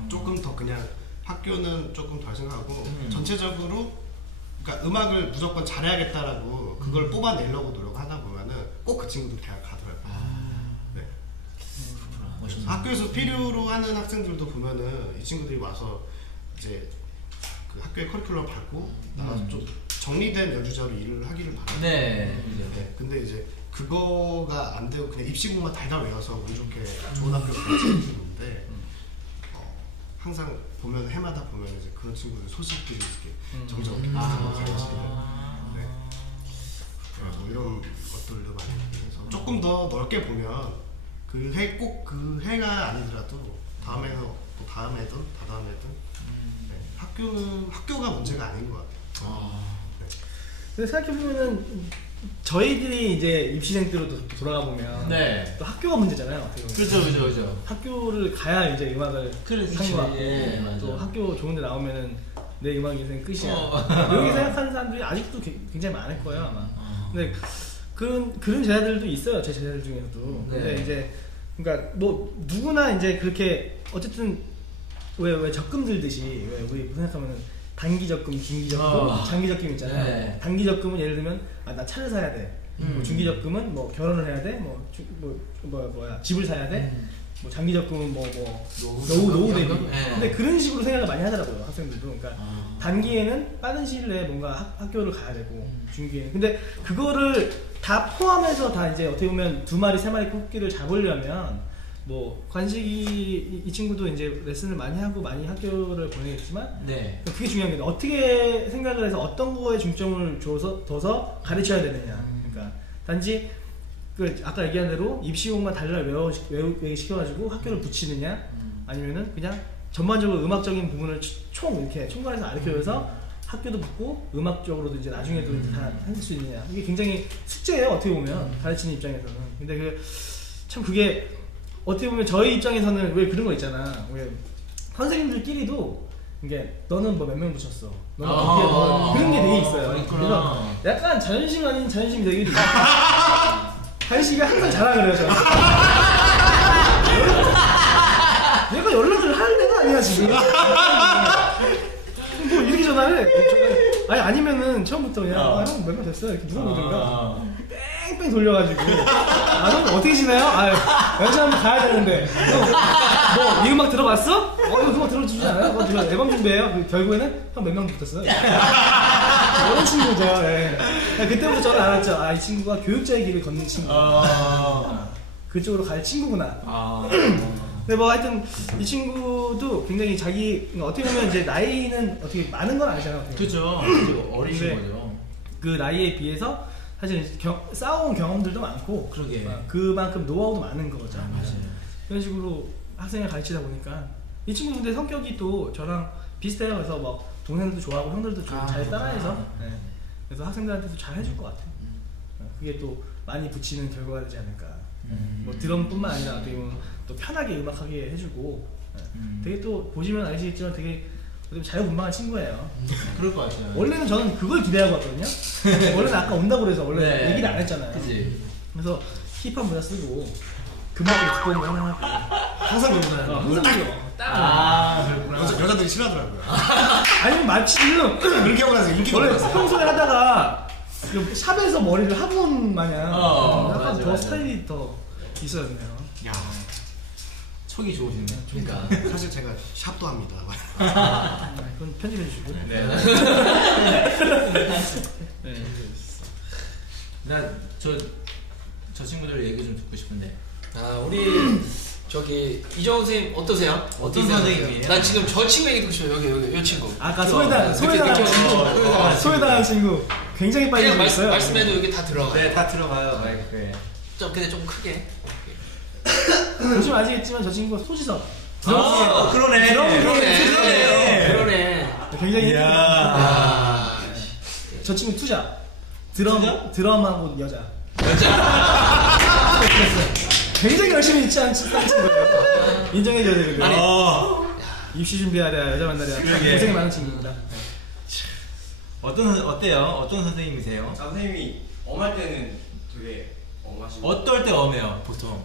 조금 더 그냥 학교는 조금 덜 생각하고 전체적으로 그러니까 음악을 무조건 잘해야겠다라고 그걸 뽑아내려고 노력하다 보면은 꼭 그 친구들 대학 가더라고요. 학교에서 필요로 하는 학생들도 보면은 이 친구들이 와서 이제 그 학교의 커리큘럼 밟고 나가서 좀 정리된 연주자로 일을 하기를 바라요. 근데 이제 그거가 안 되고 그냥 입시공만 달달 외워서 운 좋게 좋은 학교 가는데 항상 보면 해마다 보면 이제 그런 친구들 소식들이 이렇게 점점 이렇게 뭐 이런 것들도 많이 있어서 조금 더 넓게 보면 그 해 꼭 그 해가 아니더라도 다음에는 또 다음에든 다다음에든 학교가 문제가 아닌 것 같아요. 근데 생각해보면은 저희들이 이제 입시생 때로 돌아가 보면 또 학교가 문제잖아요. 그죠. 학교를 가야 이제 음악을 한 것 같고 또 학교 좋은데 나오면은 내 음악 인생 끝이야. 이렇게 생각하는 사람들이 아직도 굉장히 많을 거예요 아마. 근데 그런 제자들도 있어요. 제 제자들 중에서도. 근데 이제 그러니까 뭐 누구나 이제 그렇게 어쨌든 왜 적금 들듯이 왜 우리 생각하면은 단기 적금, 긴기 적금, 장기 적금 있잖아요. 단기 적금은 예를 들면 나 차를 사야 돼. 뭐 중기 적금은 뭐 결혼을 해야 돼. 집을 사야 돼. 뭐 장기 적금은 노후 대비. 근데 그런 식으로 생각을 많이 하더라고요 학생들도. 그러니까 단기에는 빠른 시일 내에 뭔가 학교를 가야 되고 중기에는. 근데 그거를 다 포함해서 다 이제 어떻게 보면 2마리 3마리 토끼를 잡으려면 뭐 관식이 이 친구도 이제 레슨을 많이 하고 많이 학교를 보내겠지만 그게 중요한 게 어떻게 생각을 해서 어떤 거에 중점을 둬서 가르쳐야 되느냐. 그러니까 단지 그 아까 얘기한 대로 입시공만 달달 외우게 시켜가지고 학교를 붙이느냐 아니면은 그냥 전반적으로 음악적인 부분을 이렇게 총괄해서 가르쳐줘서 학교도 붙고 음악적으로도 이제 나중에도 다 할 수 있느냐. 이게 굉장히 숙제예요 어떻게 보면 가르치는 입장에서는. 근데 참 그게 어떻게 보면 저희 입장에서는 왜 그런 거 있잖아. 왜 선생님들끼리도 이게 너는 뭐 몇 명 붙였어. 너는 어떻게 뭐 그런 게 되게 있어요. 그래서 약간 자존심 아닌 자존심이 되게 있어요. 한식이 항상 자라 그래요. 저는. 내가 연락을 할 때가 아니야 지금. 뭐 이렇게 전화를 아니 아니면은 처음부터 그냥 형 몇 명 됐어 이렇게 물어보든가 뺑뺑 돌려가지고 형 어떻게 지내요? 연습 한번 가야 되는데 뭐 이 음악 들어봤어? 이거 음악 들어주지 않아요? 저 앨범 준비해요. 결국에는 형 몇 명 붙었어요? 이런 친구죠. 네. 그때부터 저는 알았죠. 이 친구가 교육자의 길을 걷는 친구. 그쪽으로 갈 친구구나. 근데 뭐 하여튼 이 친구도 굉장히 자기 어떻게 보면 이제 나이는 어떻게 많은 건 아니잖아요. 그죠. 어리신 거죠. 그 나이에 비해서 사실 싸워온 경험들도 많고 그러게. 그만큼 노하우도 많은 거죠. 맞아요. 그런 식으로 학생을 가르치다 보니까 이 친구 근데 성격이 또 저랑 비슷해요. 그래서 뭐 동생들도 좋아하고 형들도 잘 따라해서 네. 그래서 학생들한테도 잘 해줄 것 같아요. 그게 또 많이 붙이는 결과가 되지 않을까. 뭐 드럼뿐만 아니라 어떻게 보면 또 편하게 음악하게 해주고 되게 또 보시면 아시겠지만 되게 자유분방한 친구예요. 그럴 것 같아요. 원래는 저는 그걸 기대하고 왔거든요. 원래는 아까 온다고 그래서 원래 네. 얘기를 안 했잖아요. 그치. 그래서 힙합 모자 쓰고 금방 듣고 오는 거 하나 하고 항상 그러잖아요. 항상 그래요. 그렇구나. 여자들이 싫어하더라고요. 아니면 마치 지금 그렇게 하고 나서 인기가 원래 올랐어요. 평소에 하다가 샵에서 머리를 하고 온 마냥 약간 맞아, 더 맞아. 스타일이 더 있어야겠네요. 야, 척이 좋으시네. 그러니까 사실 제가 샵도 합니다. 그건 편집해 주시고. 네. 네. 저 친구들 얘기 좀 듣고 싶은데. 우리 저기 이정훈 선생님 어떠세요? 어떤 선생님이에요? 난 지금 저 친구 얘기 듣고 싶어요. 여기 이 친구. 아까 소외당한 친구. 소외당한 친구. 굉장히 빨리 그냥 있어요. 말씀해도 여기 다 들어가요. 네, 다 들어가요. 마이크에. 근데 좀 크게. 보시면 아시겠지만 저 친구가 소지섭. 그러네. 그러네. 굉장히 아, 저 친구 투자. 드럼하고 여자. 굉장히 열심히 있지 않은 친구예요. 인정해줘야 되거든요. 입시 준비하랴 여자 만나랴 고생이 많은 친구입니다. 어때요? 어떤 선생님이세요? 선생님이 엄할 때는 되게 엄하시고 어떨 때 엄해요, 보통?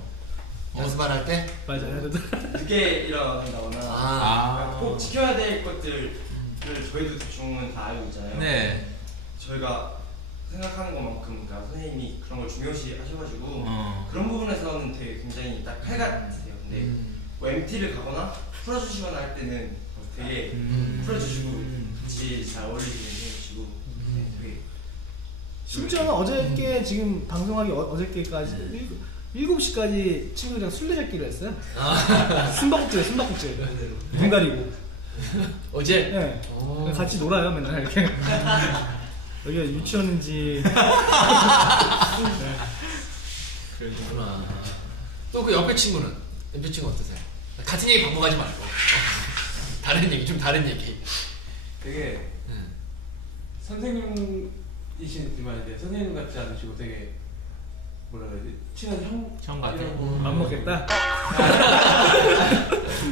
연습할 때? 맞아요. 늦게 일어난다거나 아. 꼭 지켜야 될 것들을 저희도 대충은 다 알고 있잖아요. 네. 저희가 생각하는 것만큼 그러니까 선생님이 그런 걸 중요시 하셔가지고 그런 부분에서는 되게 굉장히 딱 칼 같으세요. 근데 뭐 MT를 가거나 풀어주시거나 할 때는 되게 풀어주시고 같이 잘 어울리시는 해주시고 되게 심지어는 어저께 지금 방송하기 어저께까지 7시까지 친구들이랑 술래잡기를 했어요. 숨바꼭질 눈 가리고. 어제? 네. 같이 놀아요 맨날 이렇게. 여기가 유치원인지. 그러구나. 또 그 옆에 친구는? 옆에 친구 어떠세요? 같은 얘기 반복하지 말고. 다른 얘기, 좀 다른 얘기. 되게 선생님이시지만 이제 선생님 같지 않으시고 되게 뭐라 그래야지 친한 형 같아. 맘 먹겠다.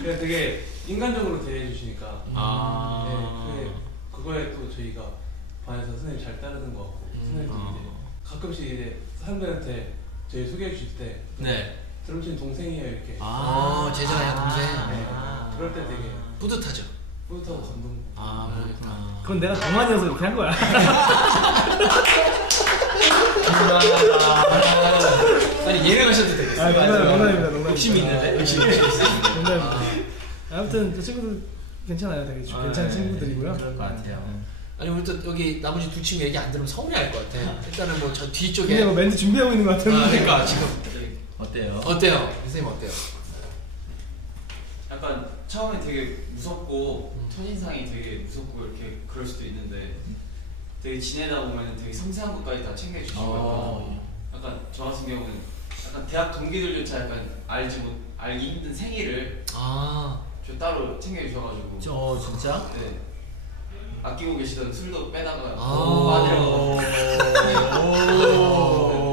그냥 되게 인간적으로 대해주시니까 네, 그거에 또 저희가 반에서 선생님 잘 따르는 것 같고 선생님도 이제 가끔씩 이제 사람들한테 저희 소개해 주실 때 네. 드럼 치는 동생이에요 이렇게 제자야 동생. 네. 그럴 때 되게 뿌듯하죠. 뿌듯하고 감동. 그렇구나. 그건 내가 동안이어서 이렇게 한 거야. 아니 예능하셔도 되겠어요. 농담입니다. 욕심이 있는데. 농담입니다. 아무튼 그 친구들 괜찮아요. 되게 괜찮은 친구들이고요. 그럴 것 같아요. 아니 우리 또 여기 나머지 두 친구 얘기 안 들으면 서운해할 것 같아. 일단은 뭐 저 뒤쪽에. 근데 뭐 멘트 준비하고 있는 것 같은데. 그러니까 지금 어때요? 선생님 어때요? 약간 처음에 되게 무섭고 첫인상이 되게 무섭고 이렇게 그럴 수도 있는데 되게 지내다 보면 되게 섬세한 것까지 다 챙겨주시고 약간 저 같은 경우는 약간 대학 동기들조차 약간 알기 힘든 생일을 저 따로 챙겨주셔가지고 진짜? 네. 아끼고 계시던 술도 빼다가 오.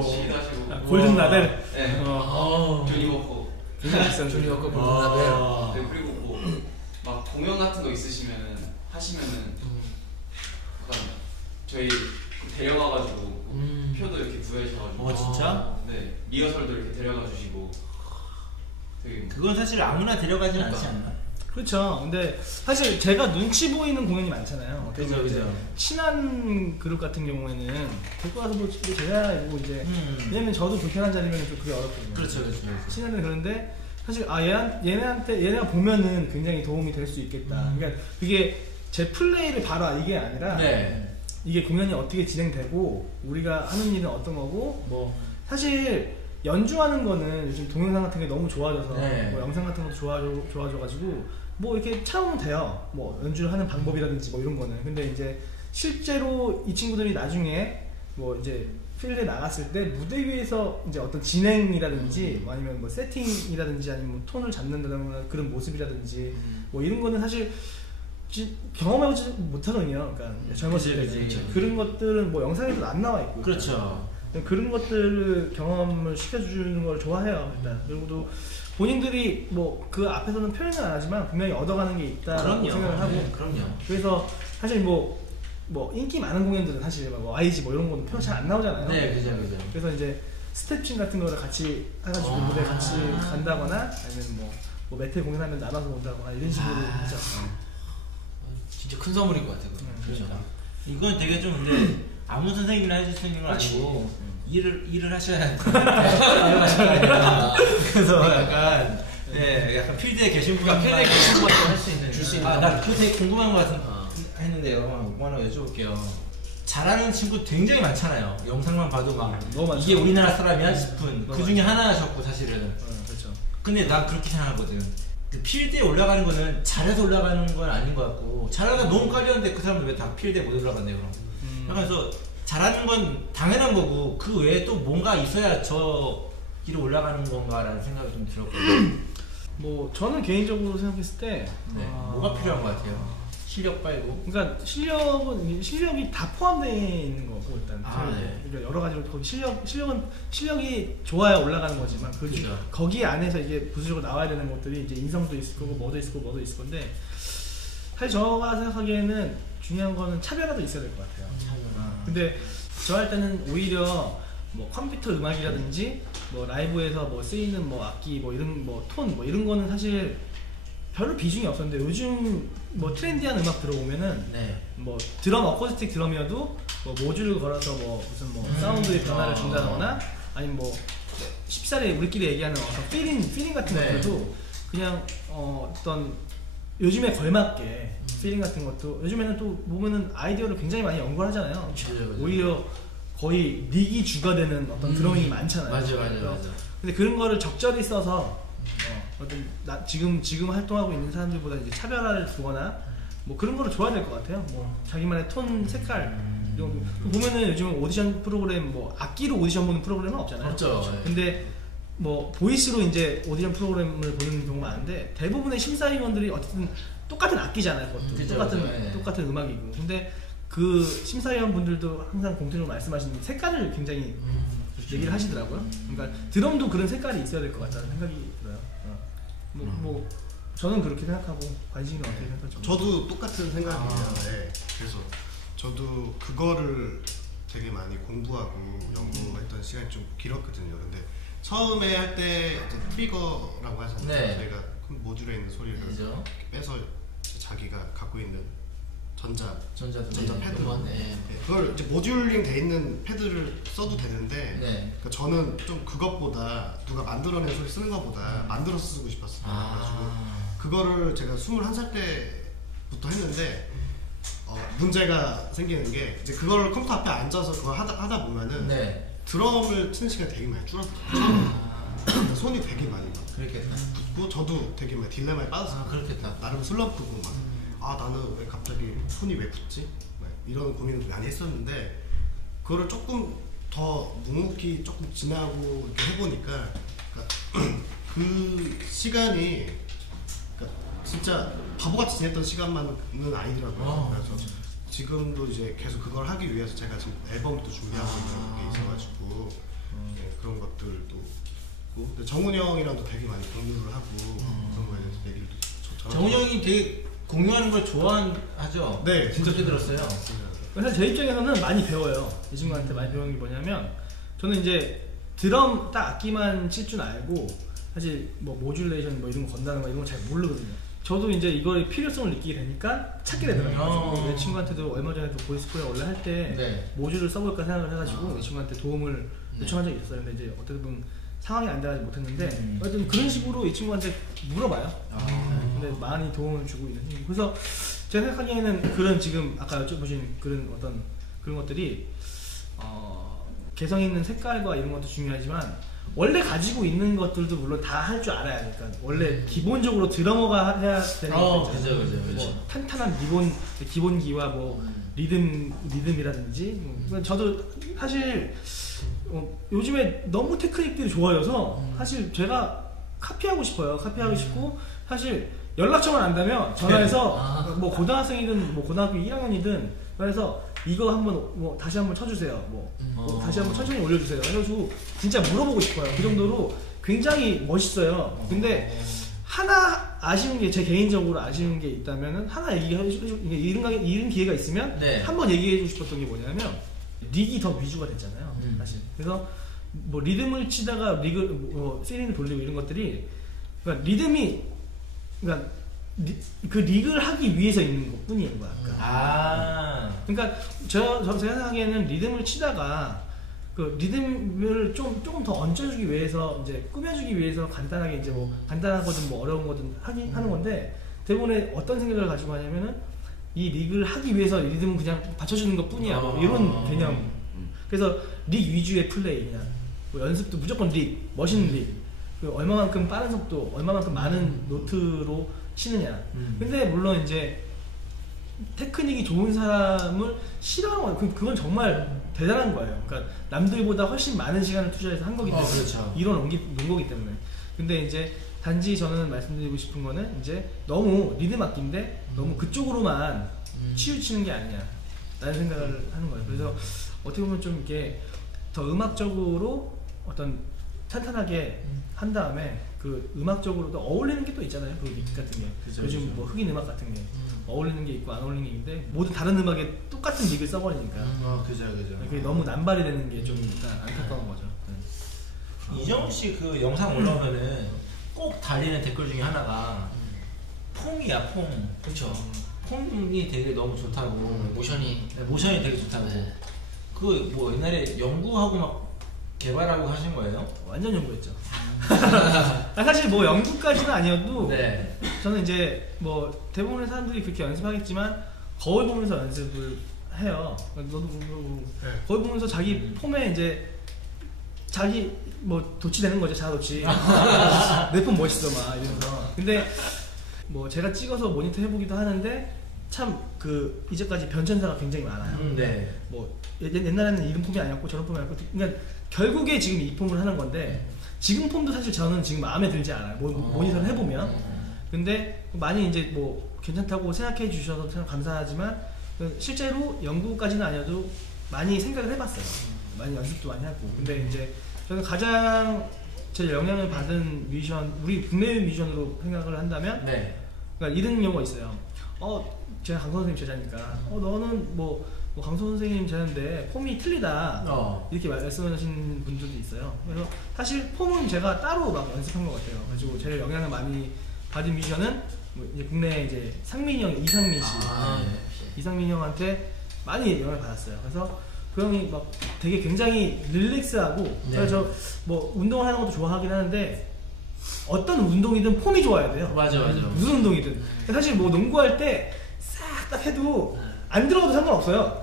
시기도 하시고 골든 라벨. 네. 어. 돈 입었고 굉장히 비싼 조니 워커 골든라벨. 네, 그리고 뭐 막 공연 같은 거 있으시면은 하시면은 약간 저희 데려가가지고 표도 이렇게 구해주셔가지고 진짜? 네 리허설도 이렇게 데려가 주시고 되게 그건 사실 아무나 데려가진 않지 않나? 그렇죠. 근데 사실 제가 눈치 보이는 공연이 많잖아요. 그죠, 그죠. 친한 그룹 같은 경우에는 데리고 가서 뭐 제가 이러고 이제 왜냐면 저도 불편한 자리면 좀 그게 어렵거든요. 그렇죠. 친한데 그런데 사실 얘네가 보면은 굉장히 도움이 될 수 있겠다. 그러니까 그게 제 플레이를 봐라 이게 아니라 이게 공연이 어떻게 진행되고 우리가 하는 일은 어떤 거고 뭐 사실 연주하는 거는 요즘 동영상 같은 게 너무 좋아져서 뭐 영상 같은 것도 좋아져가지고 뭐 이렇게 찾아보면 돼요. 뭐 연주를 하는 방법이라든지 뭐 이런 거는. 근데 이제 실제로 이 친구들이 나중에 뭐 이제 필드에 나갔을 때 무대 위에서 이제 어떤 진행이라든지 뭐 아니면 뭐 세팅이라든지 아니면 뭐 톤을 잡는다던가 그런 모습이라든지 뭐 이런 거는 사실 경험해보지 못하거든요. 그러니까 젊었을 때 그런 것들은 뭐 영상에도 안 나와 있고. 그렇죠. 그런 것들을 경험을 시켜주는 걸 좋아해요. 일단 그리고 또 본인들이 뭐 그 앞에서는 표현은 안 하지만 분명히 얻어가는 게 있다고 생각을 하고. 그럼요. 그래서 사실 뭐 인기 많은 공연들은 사실 뭐 YG 뭐 이런 거는 표현 잘 안 나오잖아요. 네, 그죠. 그래서 이제 스태칭 같은 거를 같이 해가지고 무대 같이 간다거나 아니면 뭐 메탈 공연하면 나눠서 온다거나 이런 식으로 하죠. 진짜 큰 선물인 것 같아요. 그렇죠. 이건 되게 좀 근데 아무 선생님이나 해줄 수 있는 건 아니고 일을 하셔야 그래서 약간 약간 필드에 계신 분한테 할 수 있는 줄 수 있는. 나 그거 되게 궁금한 거 했는데요. 뭐 하나 여쭤볼게요. 잘하는 친구 굉장히 많잖아요. 영상만 봐도 막 이게 우리나라 사람이야 싶은 그 중에 하나셨고 사실은. 그렇죠. 근데 난 그렇게 생각하거든. 그 필드에 올라가는 거는 잘해서 올라가는 건 아닌 것 같고 잘하다 너무 깔렸는데 그 사람들 왜 다 필드에 못 올라갔네요. 그럼. 그래서 잘하는 건 당연한 거고 그 외에 또 뭔가 있어야 저 길을 올라가는 건가라는 생각이 좀 들었거든요. 뭐 저는 개인적으로 생각했을 때 뭐가 필요한 것 같아요? 실력 빨고. 그러니까 실력이 다 포함되어 있는 거고 일단. 그러니까 여러 가지로 거기 실력이 좋아야 올라가는 거지만 그렇죠. 거기 안에서 이게 부수적으로 나와야 되는 것들이 이제 인성도 있을 거고 뭐도 있을 건데 사실 제가 생각하기에는 중요한 거는 차별화도 있어야 될 것 같아요. 근데 저 할 때는 오히려 뭐 컴퓨터 음악이라든지 뭐 라이브에서 뭐 쓰이는 뭐 악기 뭐 이런 뭐 톤 뭐 이런 거는 사실 별로 비중이 없었는데 요즘 뭐 트렌디한 음악 들어보면은 뭐 드럼 어쿠스틱 드럼이어도 뭐 모듈을 걸어서 뭐 무슨 뭐 사운드의 변화를 준다거나 아니면 뭐 쉽사리 우리끼리 얘기하는 어떤 필링 같은 것들도 그냥 어떤 요즘에 걸맞게 필링 같은 것도 요즘에는 또 보면은 아이디어를 굉장히 많이 연구를 하잖아요. 오히려 거의 닉이 주가 되는 어떤 드러밍이 많잖아요. 맞아. 근데 그런 거를 적절히 써서 어떤 지금 활동하고 있는 사람들보다 이제 차별화를 두거나 뭐 그런 거를 줘야 될 것 같아요. 뭐 자기만의 톤, 색깔 이런 거. 보면은 요즘 오디션 프로그램 뭐 악기로 오디션 보는 프로그램은 없잖아요. 그렇죠. 근데 뭐 보이스로 이제 오디션 프로그램을 보는 경우가 많은데 대부분의 심사위원들이 어쨌든 똑같은 악기잖아요. 그것도 똑같은 음악이고. 근데 그 심사위원 분들도 항상 공통적으로 말씀하시는 색깔을 굉장히 얘기를 하시더라고요. 그러니까 드럼도 그런 색깔이 있어야 될 것 같다는 생각이 들어요. 뭐 저는 그렇게 생각하고 관심이 어떻게 생각하죠? 저도 똑같은 생각이에요. 그래서 저도 그거를 되게 많이 공부하고 연구했던 시간이 좀 길었거든요. 근데 처음에 할 때 트리거라고 하잖아요. 저희가 모듈에 있는 소리를 빼서 자기가 갖고 있는 전자 패드 그걸 이제 모듈링 돼 있는 패드를 써도 되는데 그러니까 저는 좀 그것보다 누가 만들어낸 소리 쓰는 것보다 만들어서 쓰고 싶었어요. 그래가지고 그거를 제가 21살 때부터 했는데 문제가 생기는 게 이제 그걸 컴퓨터 앞에 앉아서 그걸 하다 보면은 드럼을 치는 시간이 되게 많이 줄어들어요. 손이 되게 많이 붓고 저도 되게 많이 딜레마에 빠졌어요. 그렇겠다. 나름 슬럼프고 나는 왜 갑자기 손이 왜 붓지? 이런 고민을 많이 했었는데 그거를 조금 더 묵묵히 조금 지나고 이렇게 해보니까 그 시간이 진짜 바보같이 지냈던 시간만은 아니더라고요. 그래서 지금도 이제 계속 그걸 하기 위해서 제가 지금 앨범도 준비하고 있는 게 있어가지고 그런 것들도 있고 정훈이 형이랑도 되게 많이 공유를 하고 그런 거에 대해서 얘기를 정훈이 형이 되게 공유하는 걸 좋아하죠? 네, 진짜 들었어요. 그래서 제 입장에서는 많이 배워요. 이 친구한테 많이 배우는 게 뭐냐면 저는 이제 드럼 딱 악기만 칠 줄 알고 사실 뭐 모듈레이션 뭐 이런 거 건다는 거 이런 거 잘 모르거든요. 저도 이제 이거의 필요성을 느끼게 되니까 찾게 되더라고요. 내 친구한테도 얼마 전에도 보이스코리아 원래 할 때 네. 모듈을 써볼까 생각을 해가지고 내 친구한테 도움을 요청한 적이 있었어요. 근데 이제 어떻게 보면 상황이 안 돼가지고 못했는데 하여튼 그런 식으로 이 친구한테 물어봐요. 근데 많이 도움을 주고 있는 친구. 그래서 제가 생각하기에는 그런 지금 아까 여쭤보신 그런 어떤 그런 것들이 개성 있는 색깔과 이런 것도 중요하지만 원래 가지고 있는 것들도 물론 다 할 줄 알아야 하니까 원래 기본적으로 드러머가 해야 되는 거 있잖아요. 그죠. 뭐 탄탄한 기본기와 뭐 리듬이라든지 저도 사실 요즘에 너무 테크닉들이 좋아져서 사실 제가 카피하고 싶어요. 카피하고 싶고 사실 연락처만 안다면 전화해서 뭐 고등학생이든 뭐 고등학교 1학년이든 그래서 이거 한번 뭐 다시 한번 쳐주세요. 뭐 다시 한번 천천히 올려주세요. 해가지고 진짜 물어보고 싶어요. 그 정도로 굉장히 멋있어요. 근데 하나 아쉬운 게 제 개인적으로 아쉬운 게 있다면은 하나 얘기해주고 이런 기회가 있으면 네. 한번 얘기해주고 싶었던 게 뭐냐면 릭이 더 위주가 됐잖아요. 사실 그래서 뭐 리듬을 치다가 세링을 돌리고 이런 것들이 그러니까 리듬이 그러니까 그 릭을 하기 위해서 있는 것 뿐인 거야. 그러니까 제가 생각하기에는 리듬을 치다가 그 리듬을 조금 더 얹어주기 위해서 이제 꾸며주기 위해서 간단하게 이제 뭐 간단한 거든 뭐 어려운 거든 하는 건데 대부분의 어떤 생각을 가지고 하냐면은 이 릭을 하기 위해서 리듬은 그냥 받쳐주는 것 뿐이야. 뭐 이런 개념. 그래서 릭 위주의 플레이 그냥 뭐 연습도 무조건 릭, 멋있는 릭. 그 얼마만큼 빠른 속도, 얼마만큼 많은 노트로 치느냐. 근데 물론 이제 테크닉이 좋은 사람을 싫어하는 거예요. 그건 정말 대단한 거예요. 그러니까 남들보다 훨씬 많은 시간을 투자해서 한 거기 때문에 그렇죠. 이론 놓은 거기 때문에. 근데 이제 단지 저는 말씀드리고 싶은 거는 이제 너무 리듬 악기인데 너무 그쪽으로만 치우치는 게 아니냐 라는 생각을 하는 거예요. 그래서 어떻게 보면 좀 이렇게 더 음악적으로 어떤 탄탄하게 한 다음에 그 음악적으로도 어울리는 게 또 있잖아요. 그 릭 같은 게. 요즘 뭐 흑인 음악 같은 게 어울리는 게 있고 안 어울리는 게 있는데 모든 다른 음악에 똑같은 릭을 써버리니까. 그죠. 그게 너무 남발이 되는 게 좀 안타까운 거죠. 이정우 씨 그 영상 올라오면은 꼭 달리는 댓글 중에 하나가 폼이야, 폼. 그렇죠. 폼이 되게 너무 좋다고. 모션이 되게 좋다고. 그 뭐 옛날에 연구하고 막 개발하고 하신 거예요? 완전 연구했죠. 사실 뭐 연구까지는 아니어도 네. 저는 이제 뭐 대부분의 사람들이 그렇게 연습하겠지만 거울 보면서 연습을 해요. 너도 거울 보면서 자기 폼에 이제 자기 뭐 도취되는 거죠. 자도취. 내 폼 멋있어 막 이러면서. 근데 뭐 제가 찍어서 모니터 해보기도 하는데 참 그 이제까지 변천사가 굉장히 많아요. 네. 뭐 옛날에는 이런 폼이 아니었고 저런 폼이 아니었고 그러니까 결국에 지금 이 폼을 하는 건데 지금 폼도 사실 저는 지금 마음에 들지 않아요. 모니터를 해보면. 근데 많이 이제 뭐 괜찮다고 생각해 주셔서 참 감사하지만 실제로 연구까지는 아니어도 많이 생각을 해봤어요. 많이 연습도 많이 하고. 근데 이제 저는 가장 제 영향을 받은 뮤지션, 우리 국내 뮤지션으로 생각을 한다면 네. 그러니까 이런 경우가 있어요. 제가 강선 선생님 제자니까 너는 뭐 강선 선생님 제자인데 폼이 틀리다 이렇게 말씀하시는 분들도 있어요. 그래서 사실 폼은 제가 따로 막 연습한 것 같아요. 그래가지고 제일 영향을 많이 받은 뮤지션은 뭐 이제 국내 이제 상민이 형, 이상민 씨, 이상민 형한테 많이 영향을 받았어요. 그래서 그 형이 막 되게 굉장히 릴렉스하고 그래서 저 뭐 운동을 하는 것도 좋아하긴 하는데 어떤 운동이든 폼이 좋아야 돼요. 맞아. 무슨 운동이든. 사실 뭐 농구할 때 싹 딱 해도 안 들어가도 상관없어요.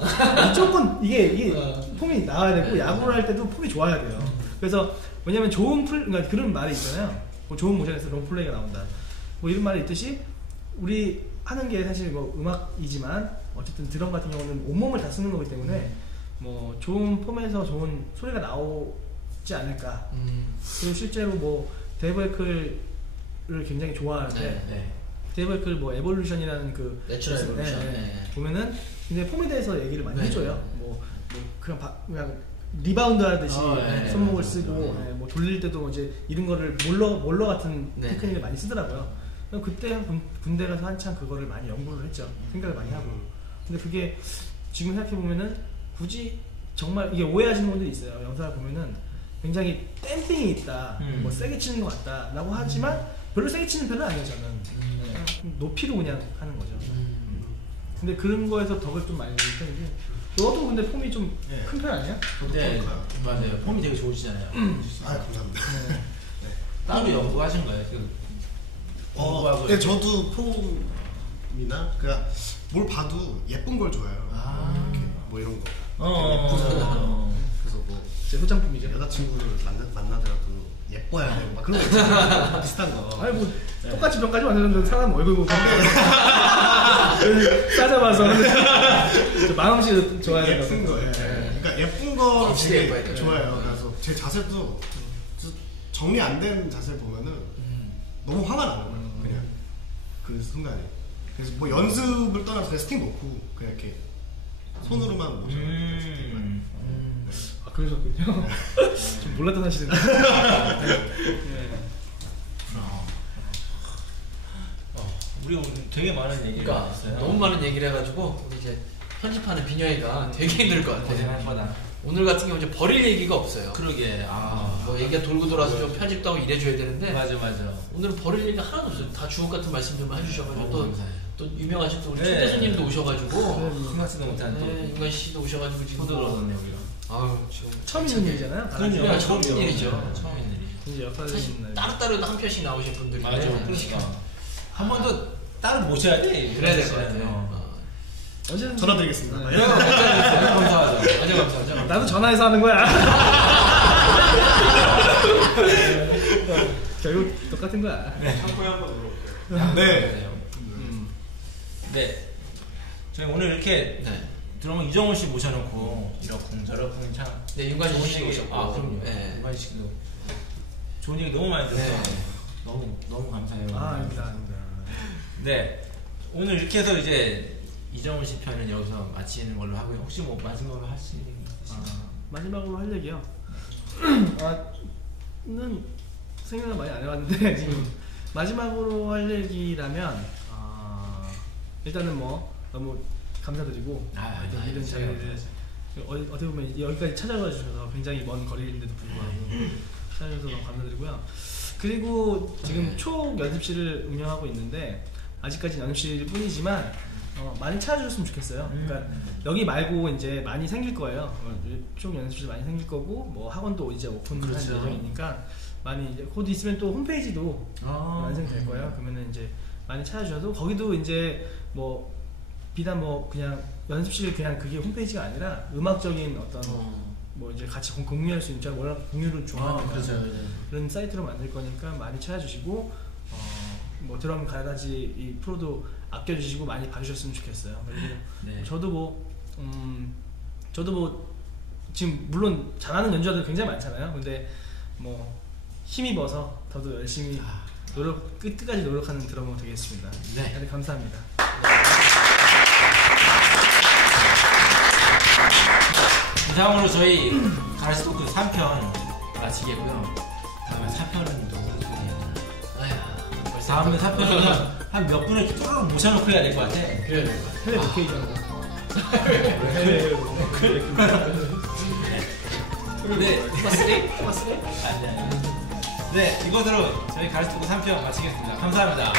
무조건 이게 폼이 나와야 되고 야구를 할 때도 폼이 좋아야 돼요. 그래서 왜냐면 그러니까 그런 말이 있잖아요. 뭐 좋은 모션에서 롱플레이가 나온다. 뭐 이런 말이 있듯이 우리 하는 게 사실 뭐 음악이지만 어쨌든 드럼 같은 경우는 온몸을 다 쓰는 거기 때문에 뭐 좋은 폼에서 좋은 소리가 나오지 않을까. 그리고 실제로 뭐 데이브 에클을 굉장히 좋아하는데 데이브 에클 뭐 에볼루션이라는 그 내추럴 에볼루션 보면은 근데 폼에 대해서 얘기를 많이 해줘요. 뭐 그냥 리바운드 하듯이 네. 손목을 쓰고 뭐 돌릴 때도 이제 이런 거를 몰러 같은 테크닉을 많이 쓰더라고요. 그때 군대 가서 한참 그거를 많이 연구를 했죠. 생각을 많이 하고. 근데 그게 지금 생각해 보면은 굳이 정말 이게 오해하시는 분들이 있어요. 영상을 보면은 굉장히 댐핑이 있다, 뭐 세게 치는 것 같다라고 하지만 별로 세게 치는 편은 아니에요. 저는 높이로 그냥 하는 거죠. 근데 그런 거에서 덕을 좀 많이 내는 편이고. 너도 근데 폼이 좀 큰 편 아니야? 네, 맞아요. 폼이 되게 좋으시잖아요. 아, 감사합니다. 따로 연구하신 거예요? 네, 저도 폼이나 그냥 뭘 봐도 예쁜 걸 좋아해요. 이렇게 뭐 이런 거. 그래서 뭐 제 소장품이죠. 여자친구를 만나더라도 예뻐야 되고 막 그런 거 있잖아요. 비슷한 거. 아니 뭐 똑같이 병까지 만드는데 사람 얼굴 보고 따져봐서 마음씨 좋아야 되는 예쁜 거예요. 그러니까 예쁜 거 되게 좋아해요. 네. 그래서 제 자세도 정리 안 된 자세 보면은 너무 화가 나는 거예요. 그냥 그 순간에. 그래서 뭐 연습을 떠나서 그냥 스틱 놓고 그냥 이렇게 손으로만 모셔요. 아 그러셨군요. 좀 몰랐던 사실인데. 우리 오늘 되게 많은 얘기를 그러니까 했어요. 너무 많은 얘기를 해가지고 이제 편집하는 비녀이가 되게 힘들 것 같아. 고생할 거다. 오늘 같은 경우 이제 버릴 얘기가 없어요. 그러게. 뭐 얘기가 돌고 돌아서 좀 편집도 하고 이래줘야 되는데 맞아. 오늘은 버릴 얘기가 하나도 없어요. 다 주옥 같은 말씀 좀 해주셔가지고 또 유명하신 또 우리 네. 초대 손님도 오셔가지고 생각지도 못한 또 윤관 씨도 오셔가지고 지금 소들 얻었네 우리가. 아유 지금 처음 있는 일이잖아요. 그럼요. 처음 있는 일이죠. 처음 있는 일이. 이제 역할을 사실 했는 날. 따로따로 한 편씩 나오신 분들인데 맞아. 그러니까 한 번 더 따로 모셔야 돼. 그래야 될 것 같아요. 언제든 전화 드리겠습니다. 감사하죠. 아주 감사하죠. 나도 전화해서 하는 거야. 결국 똑같은 거야. 참고에 한번 눌러볼게요. 네. 네. 저희 오늘 이렇게 드러머 이정훈 씨 모셔놓고 이렇쿵 저렇쿵 참. 네, 윤관 좋은 씨도 얘기. 오셨고. 아 그럼요. 네. 윤관 씨도 좋은 얘기 너무 많이 들어서 너무 감사해요. 아닙니다. 네. 오늘 이렇게 해서 이제 이정훈 씨 편은 여기서 마치는 걸로 하고요. 혹시 뭐 마지막으로 하실 얘기 있으신가요? 마지막으로 할 얘기요. 는 생각을 많이 안 해봤는데 지금 마지막으로 할 얘기라면 일단은 뭐 너무 감사드리고 이런 자리를 어떻게 보면 여기까지 찾아와 주셔서 굉장히 먼 거리인데도 불구하고 찾아주셔서 너무 감사드리고요. 그리고 지금 촉 연습실을 운영하고 있는데 아직까지는 연습실 뿐이지만 많이 찾아주셨으면 좋겠어요. 그러니까 여기 말고 이제 많이 생길 거예요. 촉 연습실 많이 생길 거고 뭐 학원도 이제 오픈할 예정이니까 많이 이제 곧 있으면 또 홈페이지도 완성될 거예요. 그러면은 이제 많이 찾아주셔도 거기도 이제 뭐 비단 뭐 그냥 연습실 그냥 그게 홈페이지가 아니라 음악적인 어떤 뭐 이제 같이 공유할 수 있는 제가 워낙 공유를 좋아하니까 그런 사이트로 만들 거니까 많이 찾아주시고 뭐 드럼 가라지 이 프로도 아껴주시고 많이 봐주셨으면 좋겠어요. 그리고 저도 뭐 지금 물론 잘하는 연주자들 굉장히 많잖아요. 근데 뭐 힘입어서 더도 열심히 끝까지 노력하는 드러머 되겠습니다. 네, 감사합니다. 이상으로 저희 가라지 토크 3편 마치겠고요. 다음에 4편은 누구 소개해요? 다음에 4편은 한 몇 분을 뚜루룩 모셔놓고 해야 될 것 같아. 그래야 될 것 같아. 해외 로케이션으로. 네. 토마스리? 아니야. 네, 이것으로 저희 가라지 토크 3편 마치겠습니다. 감사합니다.